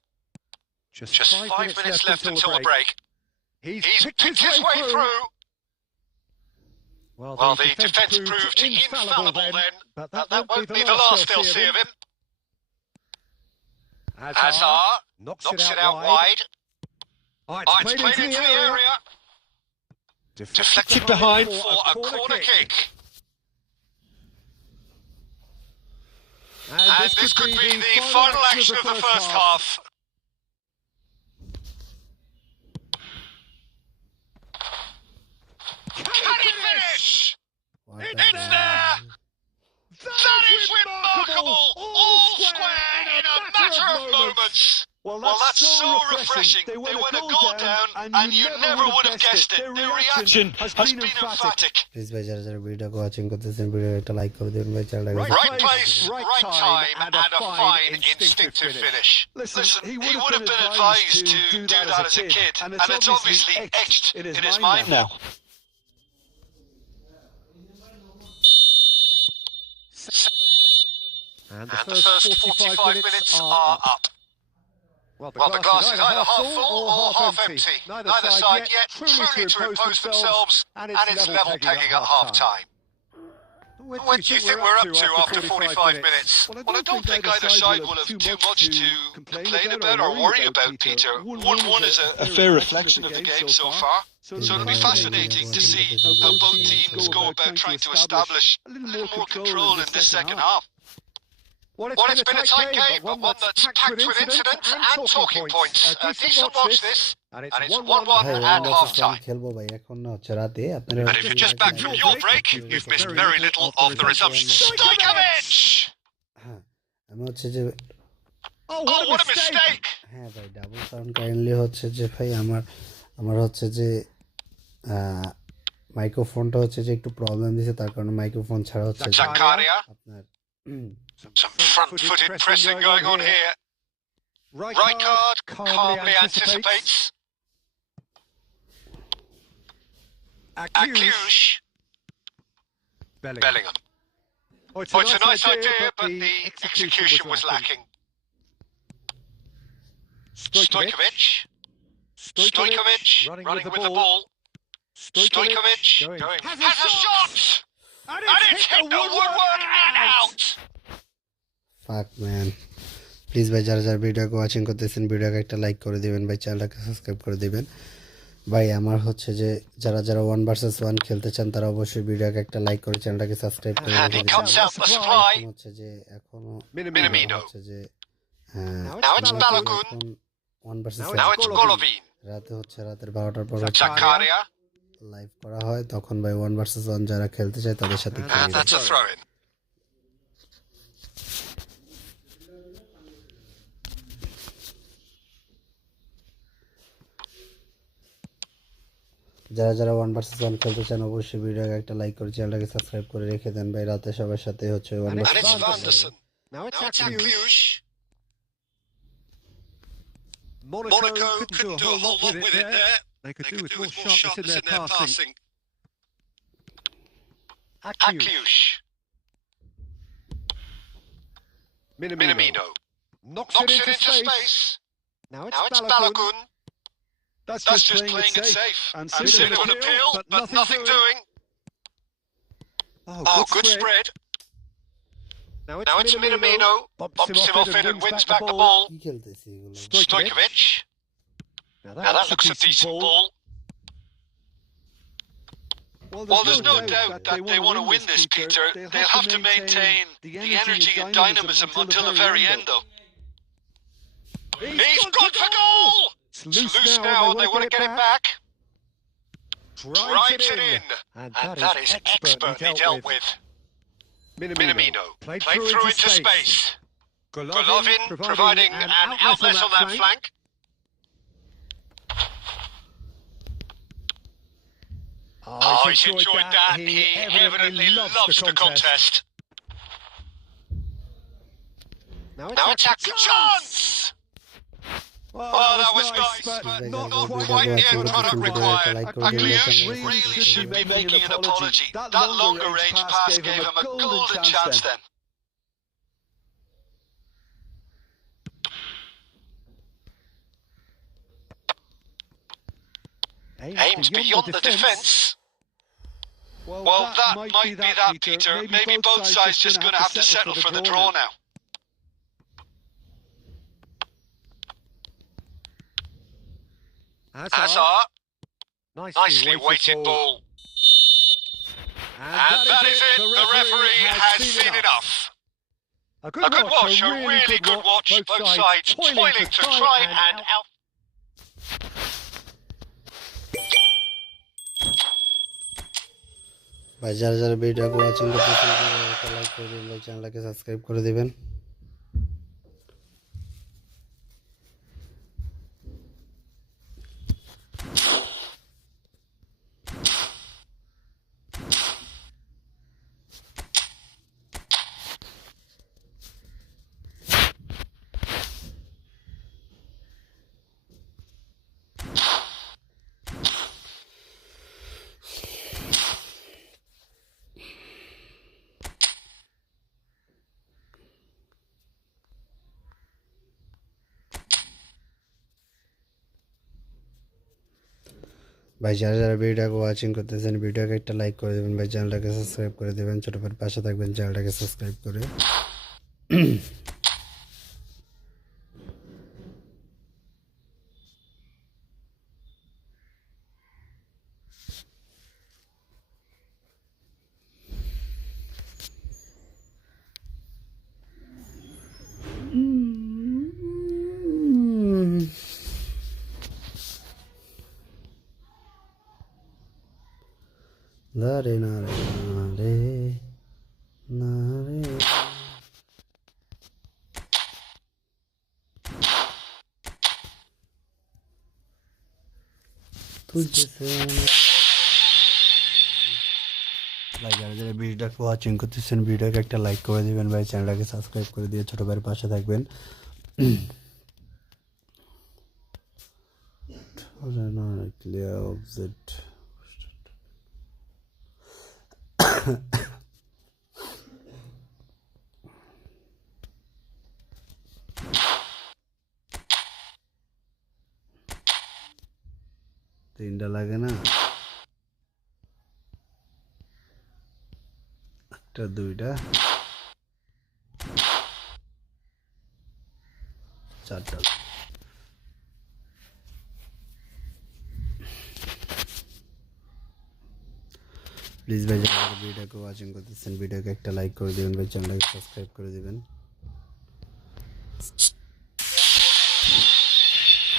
Just 5 minutes left until the break. He's picked his way through. Well, the defence proved infallible then, but that won't be the last they'll see of him. Hazard knocks it out wide. Oh, it's played into the area. Deflected behind for a corner kick. And this could be the final action of the first half. Can he finish? It's there! That is remarkable! All square in a matter of moments! Well, that's so refreshing. They win a goal down, and you never would have guessed it. Their reaction has been emphatic. Please ভাই যারা যারা ভিডিওটাকে watching করতেছেন video একটা like করে দিবেন ভাই চ্যানেলটাকে Right place, right time, and a fine instinctive finish. Listen, he would have been advised to do that as a kid, and it's obviously etched in his mind now. And the first 45 minutes are up. Well, the glass is either half full or half empty. Neither side yet truly to impose themselves, and it's level pegging at half-time. Where do you think we're up to after 45 minutes? Well, I don't think either side will have too much to complain about or worry about, Peter. 1-1 is a fair reflection of the game so far. So it'll be fascinating to see how both teams go about trying to establish a little more control in this second half. Well, it's been a tight game, but one that's packed with incidents and talking points. Decent watch this, and it's 1-1 at half-time. খেলবো ভাই এখন না হচ্ছে রাতে আপনারা And if you're just back from your break, you've missed very little of the resumption. Stojkovic! হ্যাঁ আমি হচ্ছে যে Oh, what a mistake! হ্যাঁ ভাই ডাবল সাউন্ড কাইন্ডলি হচ্ছে যে ভাই আমার হচ্ছে যে মাইক্রোফোনটা হচ্ছে যে একটু প্রবলেম দিয়েছে তার কারণে মাইক্রোফোন ছাড়া হচ্ছে Zakaria. আপনার Some front-footed pressing going on here. Right card calmly anticipates. Accuse. Bellingham. Oh, it's a nice idea, but the execution was lacking. Stojkovic. Running with the ball. Stojkovic going. Has a shot! And it's hit the woodwork and out! Fuck man. Please ভাই যারা যারা ভিডিওকে watching করতেছেন ভিডিওকে একটা like করে দিবেন ভাই চ্যানেলটাকে সাবস্ক্রাইব করে দিবেন ভাই আমার হচ্ছে যে যারা যারা 1 ভার্সেস 1 খেলতে চান তারা অবশ্যই ভিডিওকে একটা লাইক করে চ্যানেলটাকে সাবস্ক্রাইব করে দিবেন হচ্ছে যে এখনো হচ্ছে যে Now it's Balogun. 1 versus Now it's Golovin. রাতে হচ্ছে রাতের 12টার পর Zakaria. লাইভ করা হয় তখন ভাই 1 ভার্সেস 1 যারা খেলতে চায় তাদের সাথে And that's a throw-in. যারা যারা 1 ভার্সেস 1 খেলতে চান অবশ্যই ভিডিওকে একটা লাইক করে চ্যানেলটাকে সাবস্ক্রাইব করে রেখে দেন ভাই রাতে সবার সাথে হচ্ছে 1 And versus it's Vanderson. Now it's Accuse. Monaco couldn't do a whole lot with it there. They could do with more sharpness in their passing. Accuse. Minamino. Knocks it into space. Now it's Balogun. That's just playing it safe. And Silva an appeal, but nothing doing. Oh, good spread. Now it's Minamino. Bumps him off it and wins back the ball. কি খেলতেছি এগুলো Stojkovic. Now that looks a decent ball. Well, there's no doubt that they want to win this, Peter. They'll have to maintain the energy and dynamism until the very end, though. He's gone for goal! It's loose now, and they want to get it back. Drives it in, and that is expertly dealt with. Minamino played through into space. Golovin providing an outlet on that flank. Oh, he's enjoyed that. He evidently loves the contest. Now it's a chance! Oh, that was nice, but not quite the end product required. Accuse really should be making an apology. That longer range pass gave him a golden chance then. Aims beyond the defence. Well, that might be that, Peter. Maybe both sides just going to have to settle for the draw now. Hazard. Nicely weighted ball. And that is it. The referee has seen enough. A good watch, a really good watch. Both sides toiling to try and out. ভাই যারা যারা ভিডিওকে watching করতেছেন ভিডিওকে like করে দিবেন চ্যানেলটাকে subscribe করে দিবেন ভাই যারা যারা ভিডিওটাকে ওয়াচিং করতেছেন ভিডিওকে একটা লাইক করে দেবেন ভাই, চ্যানেলটাকে সাবস্ক্রাইব করে দেবেন, ছোট ভাইয়ের পাশে থাকবেন চ্যানেলটাকে সাবস্ক্রাইব করে। না রে না রে না রে না রে তুঝসে। ভাই যারা যারা ভিডিওটাকে ওয়াচিং করতেছেন ভিডিওকে একটা লাইক করে দিবেন ভাই, চ্যানেলটাকে সাবস্ক্রাইব করে দিয়ে ছোট ভাইয়ের পাশে থাকবেন। ক্লিয়ার অবজেক্ট তিনটা লাগে না, একটা দুইটা চারটা। প্লিজ ভাই যারা ভিডিওকে ওয়াচিং করতেছেন ভিডিওকে একটা লাইক করে দিবেন ভাই, চ্যানেলটাকে সাবস্ক্রাইব করে দিবেন।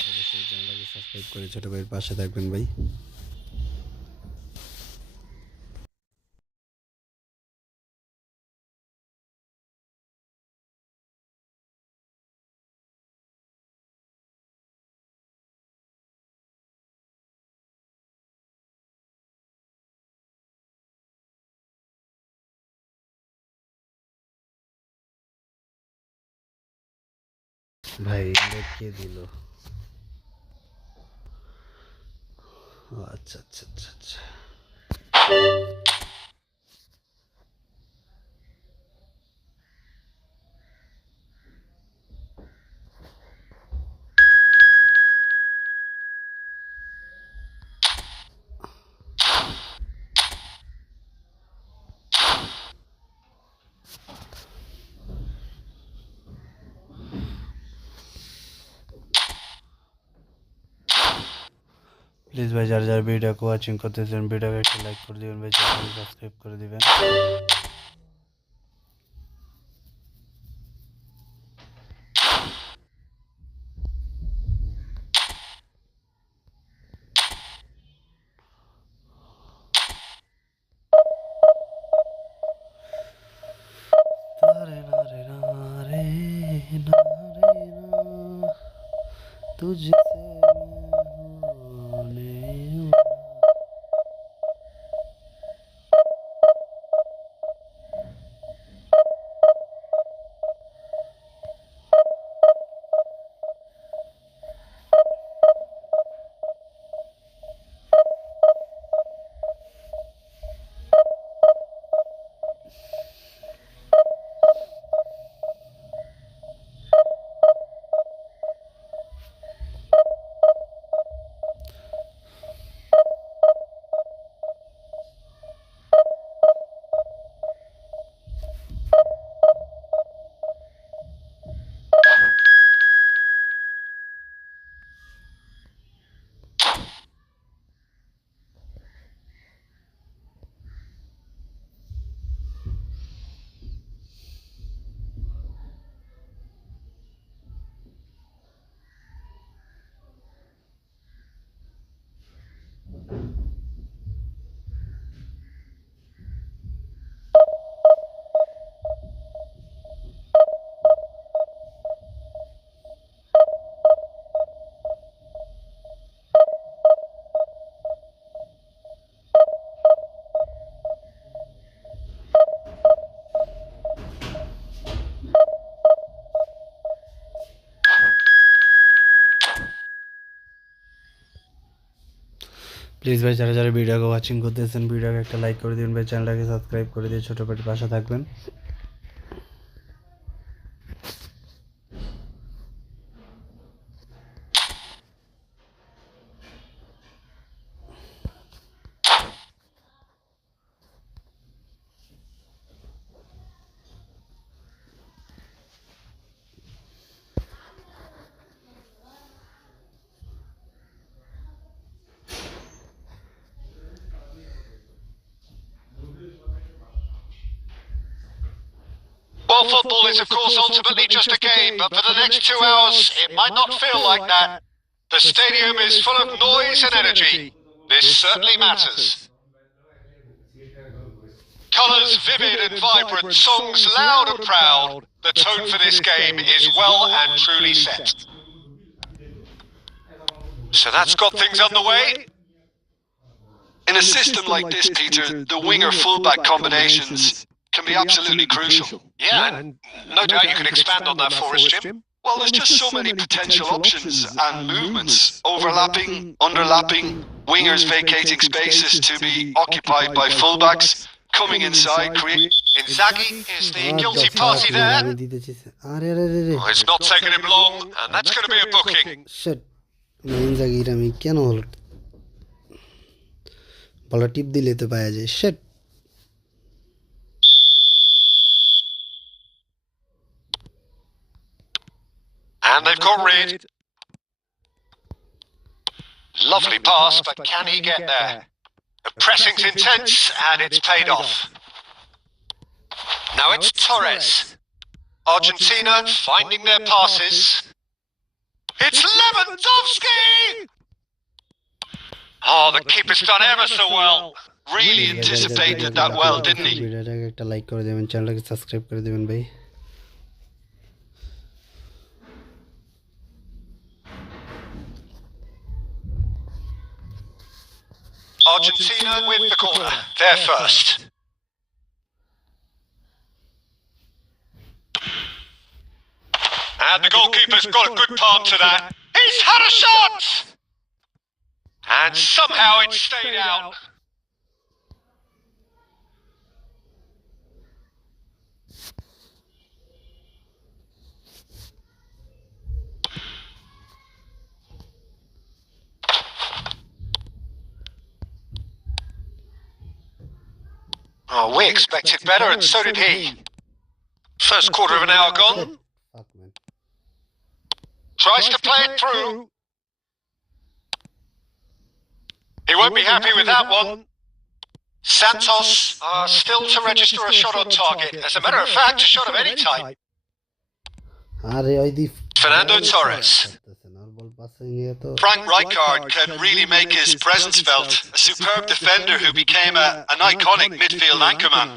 অবশ্যই চ্যানেলটাকে সাবস্ক্রাইব করে ছোট ভাইয়ের পাশে থাকবেন ভাই। ভাই ইনভাইট কে দিল? আচ্ছা আচ্ছা আচ্ছা আচ্ছা। প্লিজ ভাই যারা যারা ভিডিওকে ওয়াচিং করতেছেন ভিডিওকে একটা লাইক করে দিবেন ভাই, চ্যানেলটাকে সাবস্ক্রাইব করে দিবেন। तुझसे मैं होने প্লিজ ভাই যারা যারা ভিডিওকে ওয়াচিং করতেছেন ভিডিওকে একটা লাইক করে দিবেন ভাই, চ্যানেলটাকে সাবস্ক্রাইব করে দিয়ে ছোট ভাইয়ের পাশে থাকবেন। While football is of course ultimately just a game, but for the next 2 hours it might not feel like that. The stadium is full of noise and energy. This certainly matters. Colours vivid and vibrant, songs loud and proud. The tone for this game is well and truly set. So that's got things underway. In a system like this, Peter, the winger-fullback combinations can be absolutely crucial. Yeah, and no doubt you can expand on that for us, Jim. Well, there's just so many potential options and movements. Overlapping, underlapping, wingers vacating spaces to be occupied by fullbacks, coming inside, Inzaghi is the guilty party there. Oh, it's not taking him long, and that's going to be a booking. Shit. ইনজাগির আমি কেন হলো বলা টিপ দিলে তো পাওয়া যায় sheet And they've got rid. Lovely pass, but can he get there? The pressing's intense, and it's paid off. Now it's Torres. Argentina finding their passes. It's Lewandowski! Oh, the keeper's done ever so well. really anticipated that well, didn't he? ভিডিওটাকে একটা like করে দিবেন, চ্যানেলটাকে subscribe করে দিবেন ভাই। Argentina win the corner. They're first. And the goalkeeper's got a good palm to that. He's had a shot! And somehow it stayed out. Oh, we expected better, and so did he. First quarter of an hour gone. Fuck, man. Tries to play it through. He won't be happy with that one. Santos still to register a shot on target. As a matter of fact, a shot of any type. Fernando Torres. Frank Rijkaard can really make his presence felt. A superb defender who became an iconic midfield anchorman.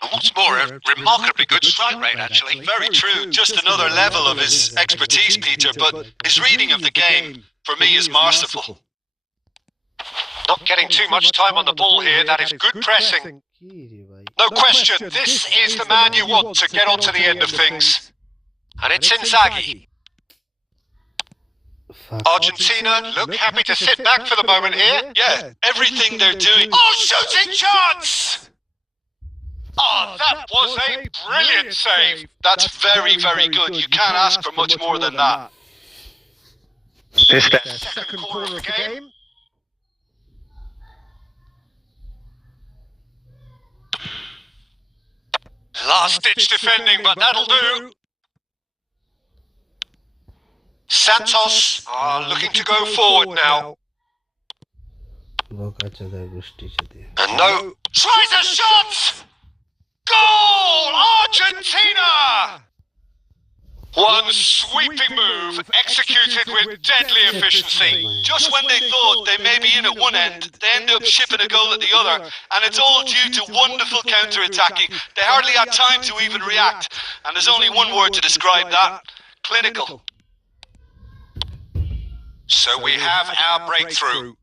And what's more, a remarkably good strike rate, actually. Very true. Just another level of his expertise, Peter, but his reading of the game, for me, is masterful. Not getting too much time on the ball here. That is good pressing. No question, this is the man you want to get on to the end of things. And it's Inzaghi. Argentina look happy to sit back for the moment here. Yeah, everything they're doing. Oh, shooting chance! Oh, that was a brilliant save. That's very, very good. You can't ask for much more than that. This is the second quarter of the game. Last-ditch defending, but that'll do. Santos looking to go forward now. And no, tries a shot! Goal! Argentina! One sweeping move, executed with deadly efficiency. Just when they thought they may be in at one end, they end up shipping a goal at the other, and it's all due to wonderful counter-attacking. They hardly had time to even react, and there's only one word to describe that: clinical. So we have our breakthrough.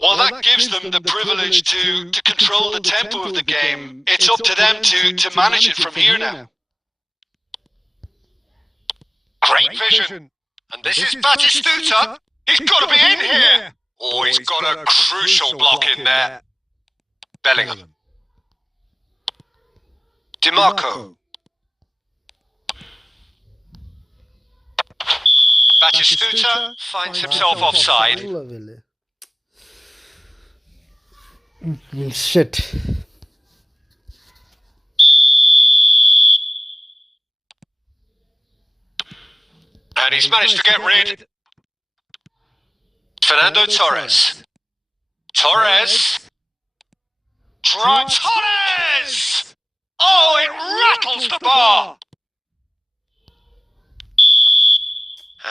Well, that gives them the privilege to control the tempo of the game. It's up to them to manage it from here now. Great vision. And this is Batistuta. He's got to be in here. Oh, he's got a crucial block in there. Bellingham. DiMarco. Batistuta finds himself offside. Shit. And he's managed to get rid. Fernando Torres. Torres. Torres! Oh, it rattles the bar.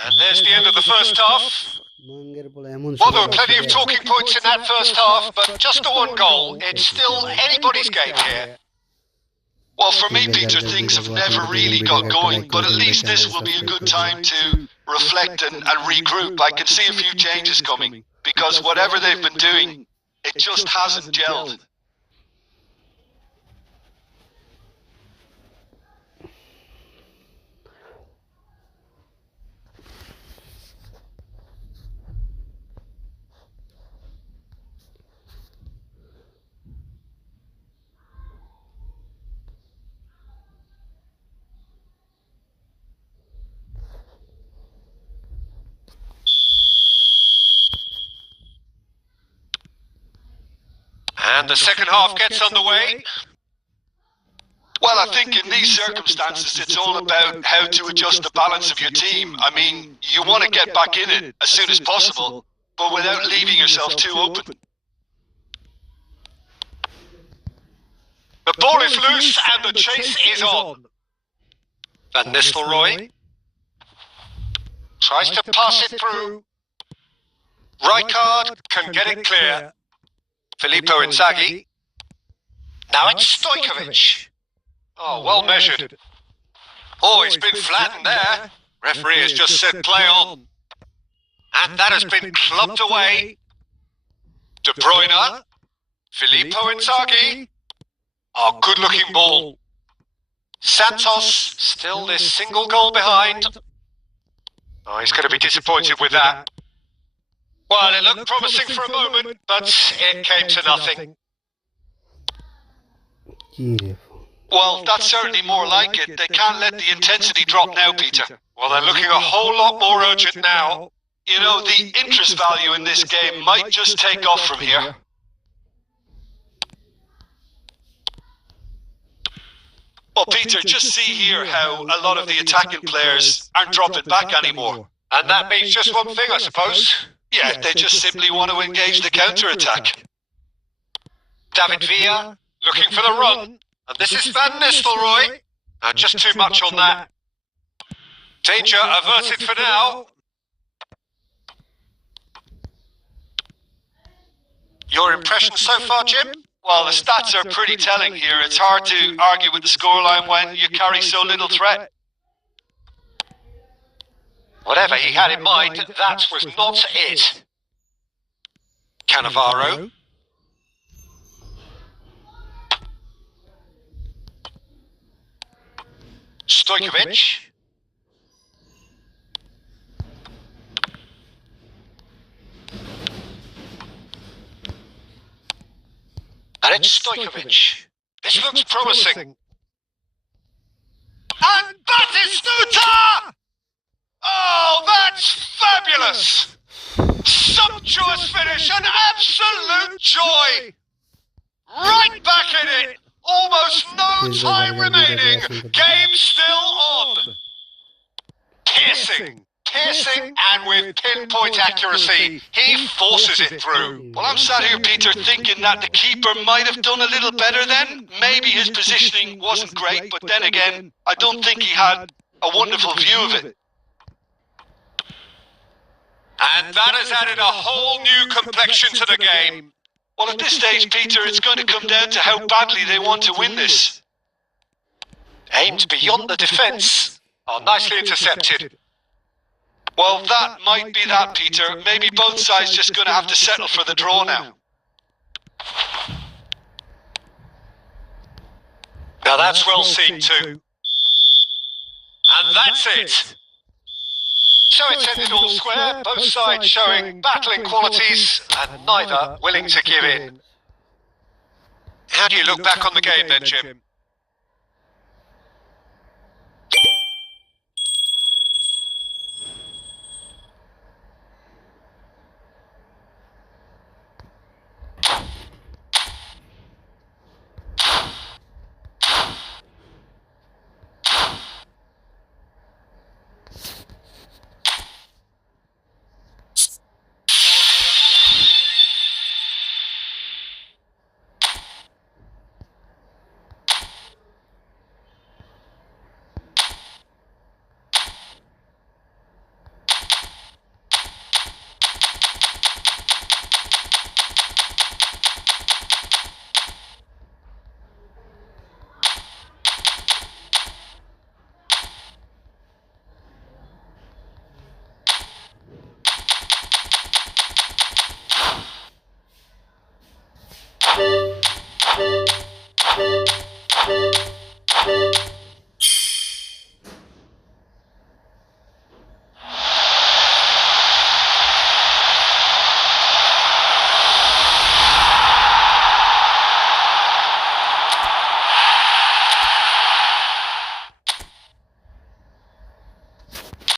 And there's the end of the first half. Well, there were plenty of talking points in that first half, but just the one goal. It's still anybody's game here. Well, for me, Peter, things have never really got going, but at least this will be a good time to reflect and regroup. I can see a few changes coming, because whatever they've been doing, it just hasn't gelled. And the second half gets underway. Well, I think in these circumstances, it's all about how to adjust the balance of your team. I mean, you want to get back in it as soon as possible, but without leaving yourself too open. The ball is loose and the chase is on. Van Nistelrooy tries to pass it through. Rijkaard can get it clear. Filippo Inzaghi. Now it's Stojkovic. Oh, well measured. Oh, it's been flattened there. Referee has just said play on. And that has been clubbed away. De Bruyne. Filippo Inzaghi. Oh, good looking ball. Santos, still this single goal behind. Oh, he's going to be disappointed with that. Well, it looked promising for a moment, but it came to nothing. Well, that's certainly more like it. They can't let the intensity drop now, Peter. Well, they're looking a whole lot more urgent now. You know, the interest value in this game might just take off from here. Well, Peter, just see here how a lot of the attacking players aren't dropping back anymore. And that means just one thing, I suppose. Yeah, they just simply want to engage the counter-attack. David Villa looking for the run. And this is Van Nistelrooy. Just too much on that. Danger averted for now. Your impression so far, Jim? Well, the stats are pretty telling here. It's hard to argue with the scoreline when you carry so little threat. Whatever he had in mind, that was not it. Cannavaro. Stojkovic. And it's Stojkovic. This looks promising. And Batistuta! Oh, that's fabulous! Sumptuous finish, an absolute joy! Right back in it! Almost no time remaining. Game still on. Piercing. Piercing and with pinpoint accuracy. He forces it through. Well, I'm sat here, Peter, thinking that the keeper might have done a little better then. Maybe his positioning wasn't great, but then again, I don't think he had a wonderful view of it. And that has added a whole new complexion to the game. Well, at this stage, Peter, it's going to come down to how badly they want to win this. Aimed beyond the defence. Oh, nicely intercepted. Well, that might be that, Peter. Maybe both sides just going to have to settle for the draw now. Now that's well seen too. And that's it. So it's ended all square, both sides showing battling qualities and neither willing to give in. How do you look back on the game then, Jim?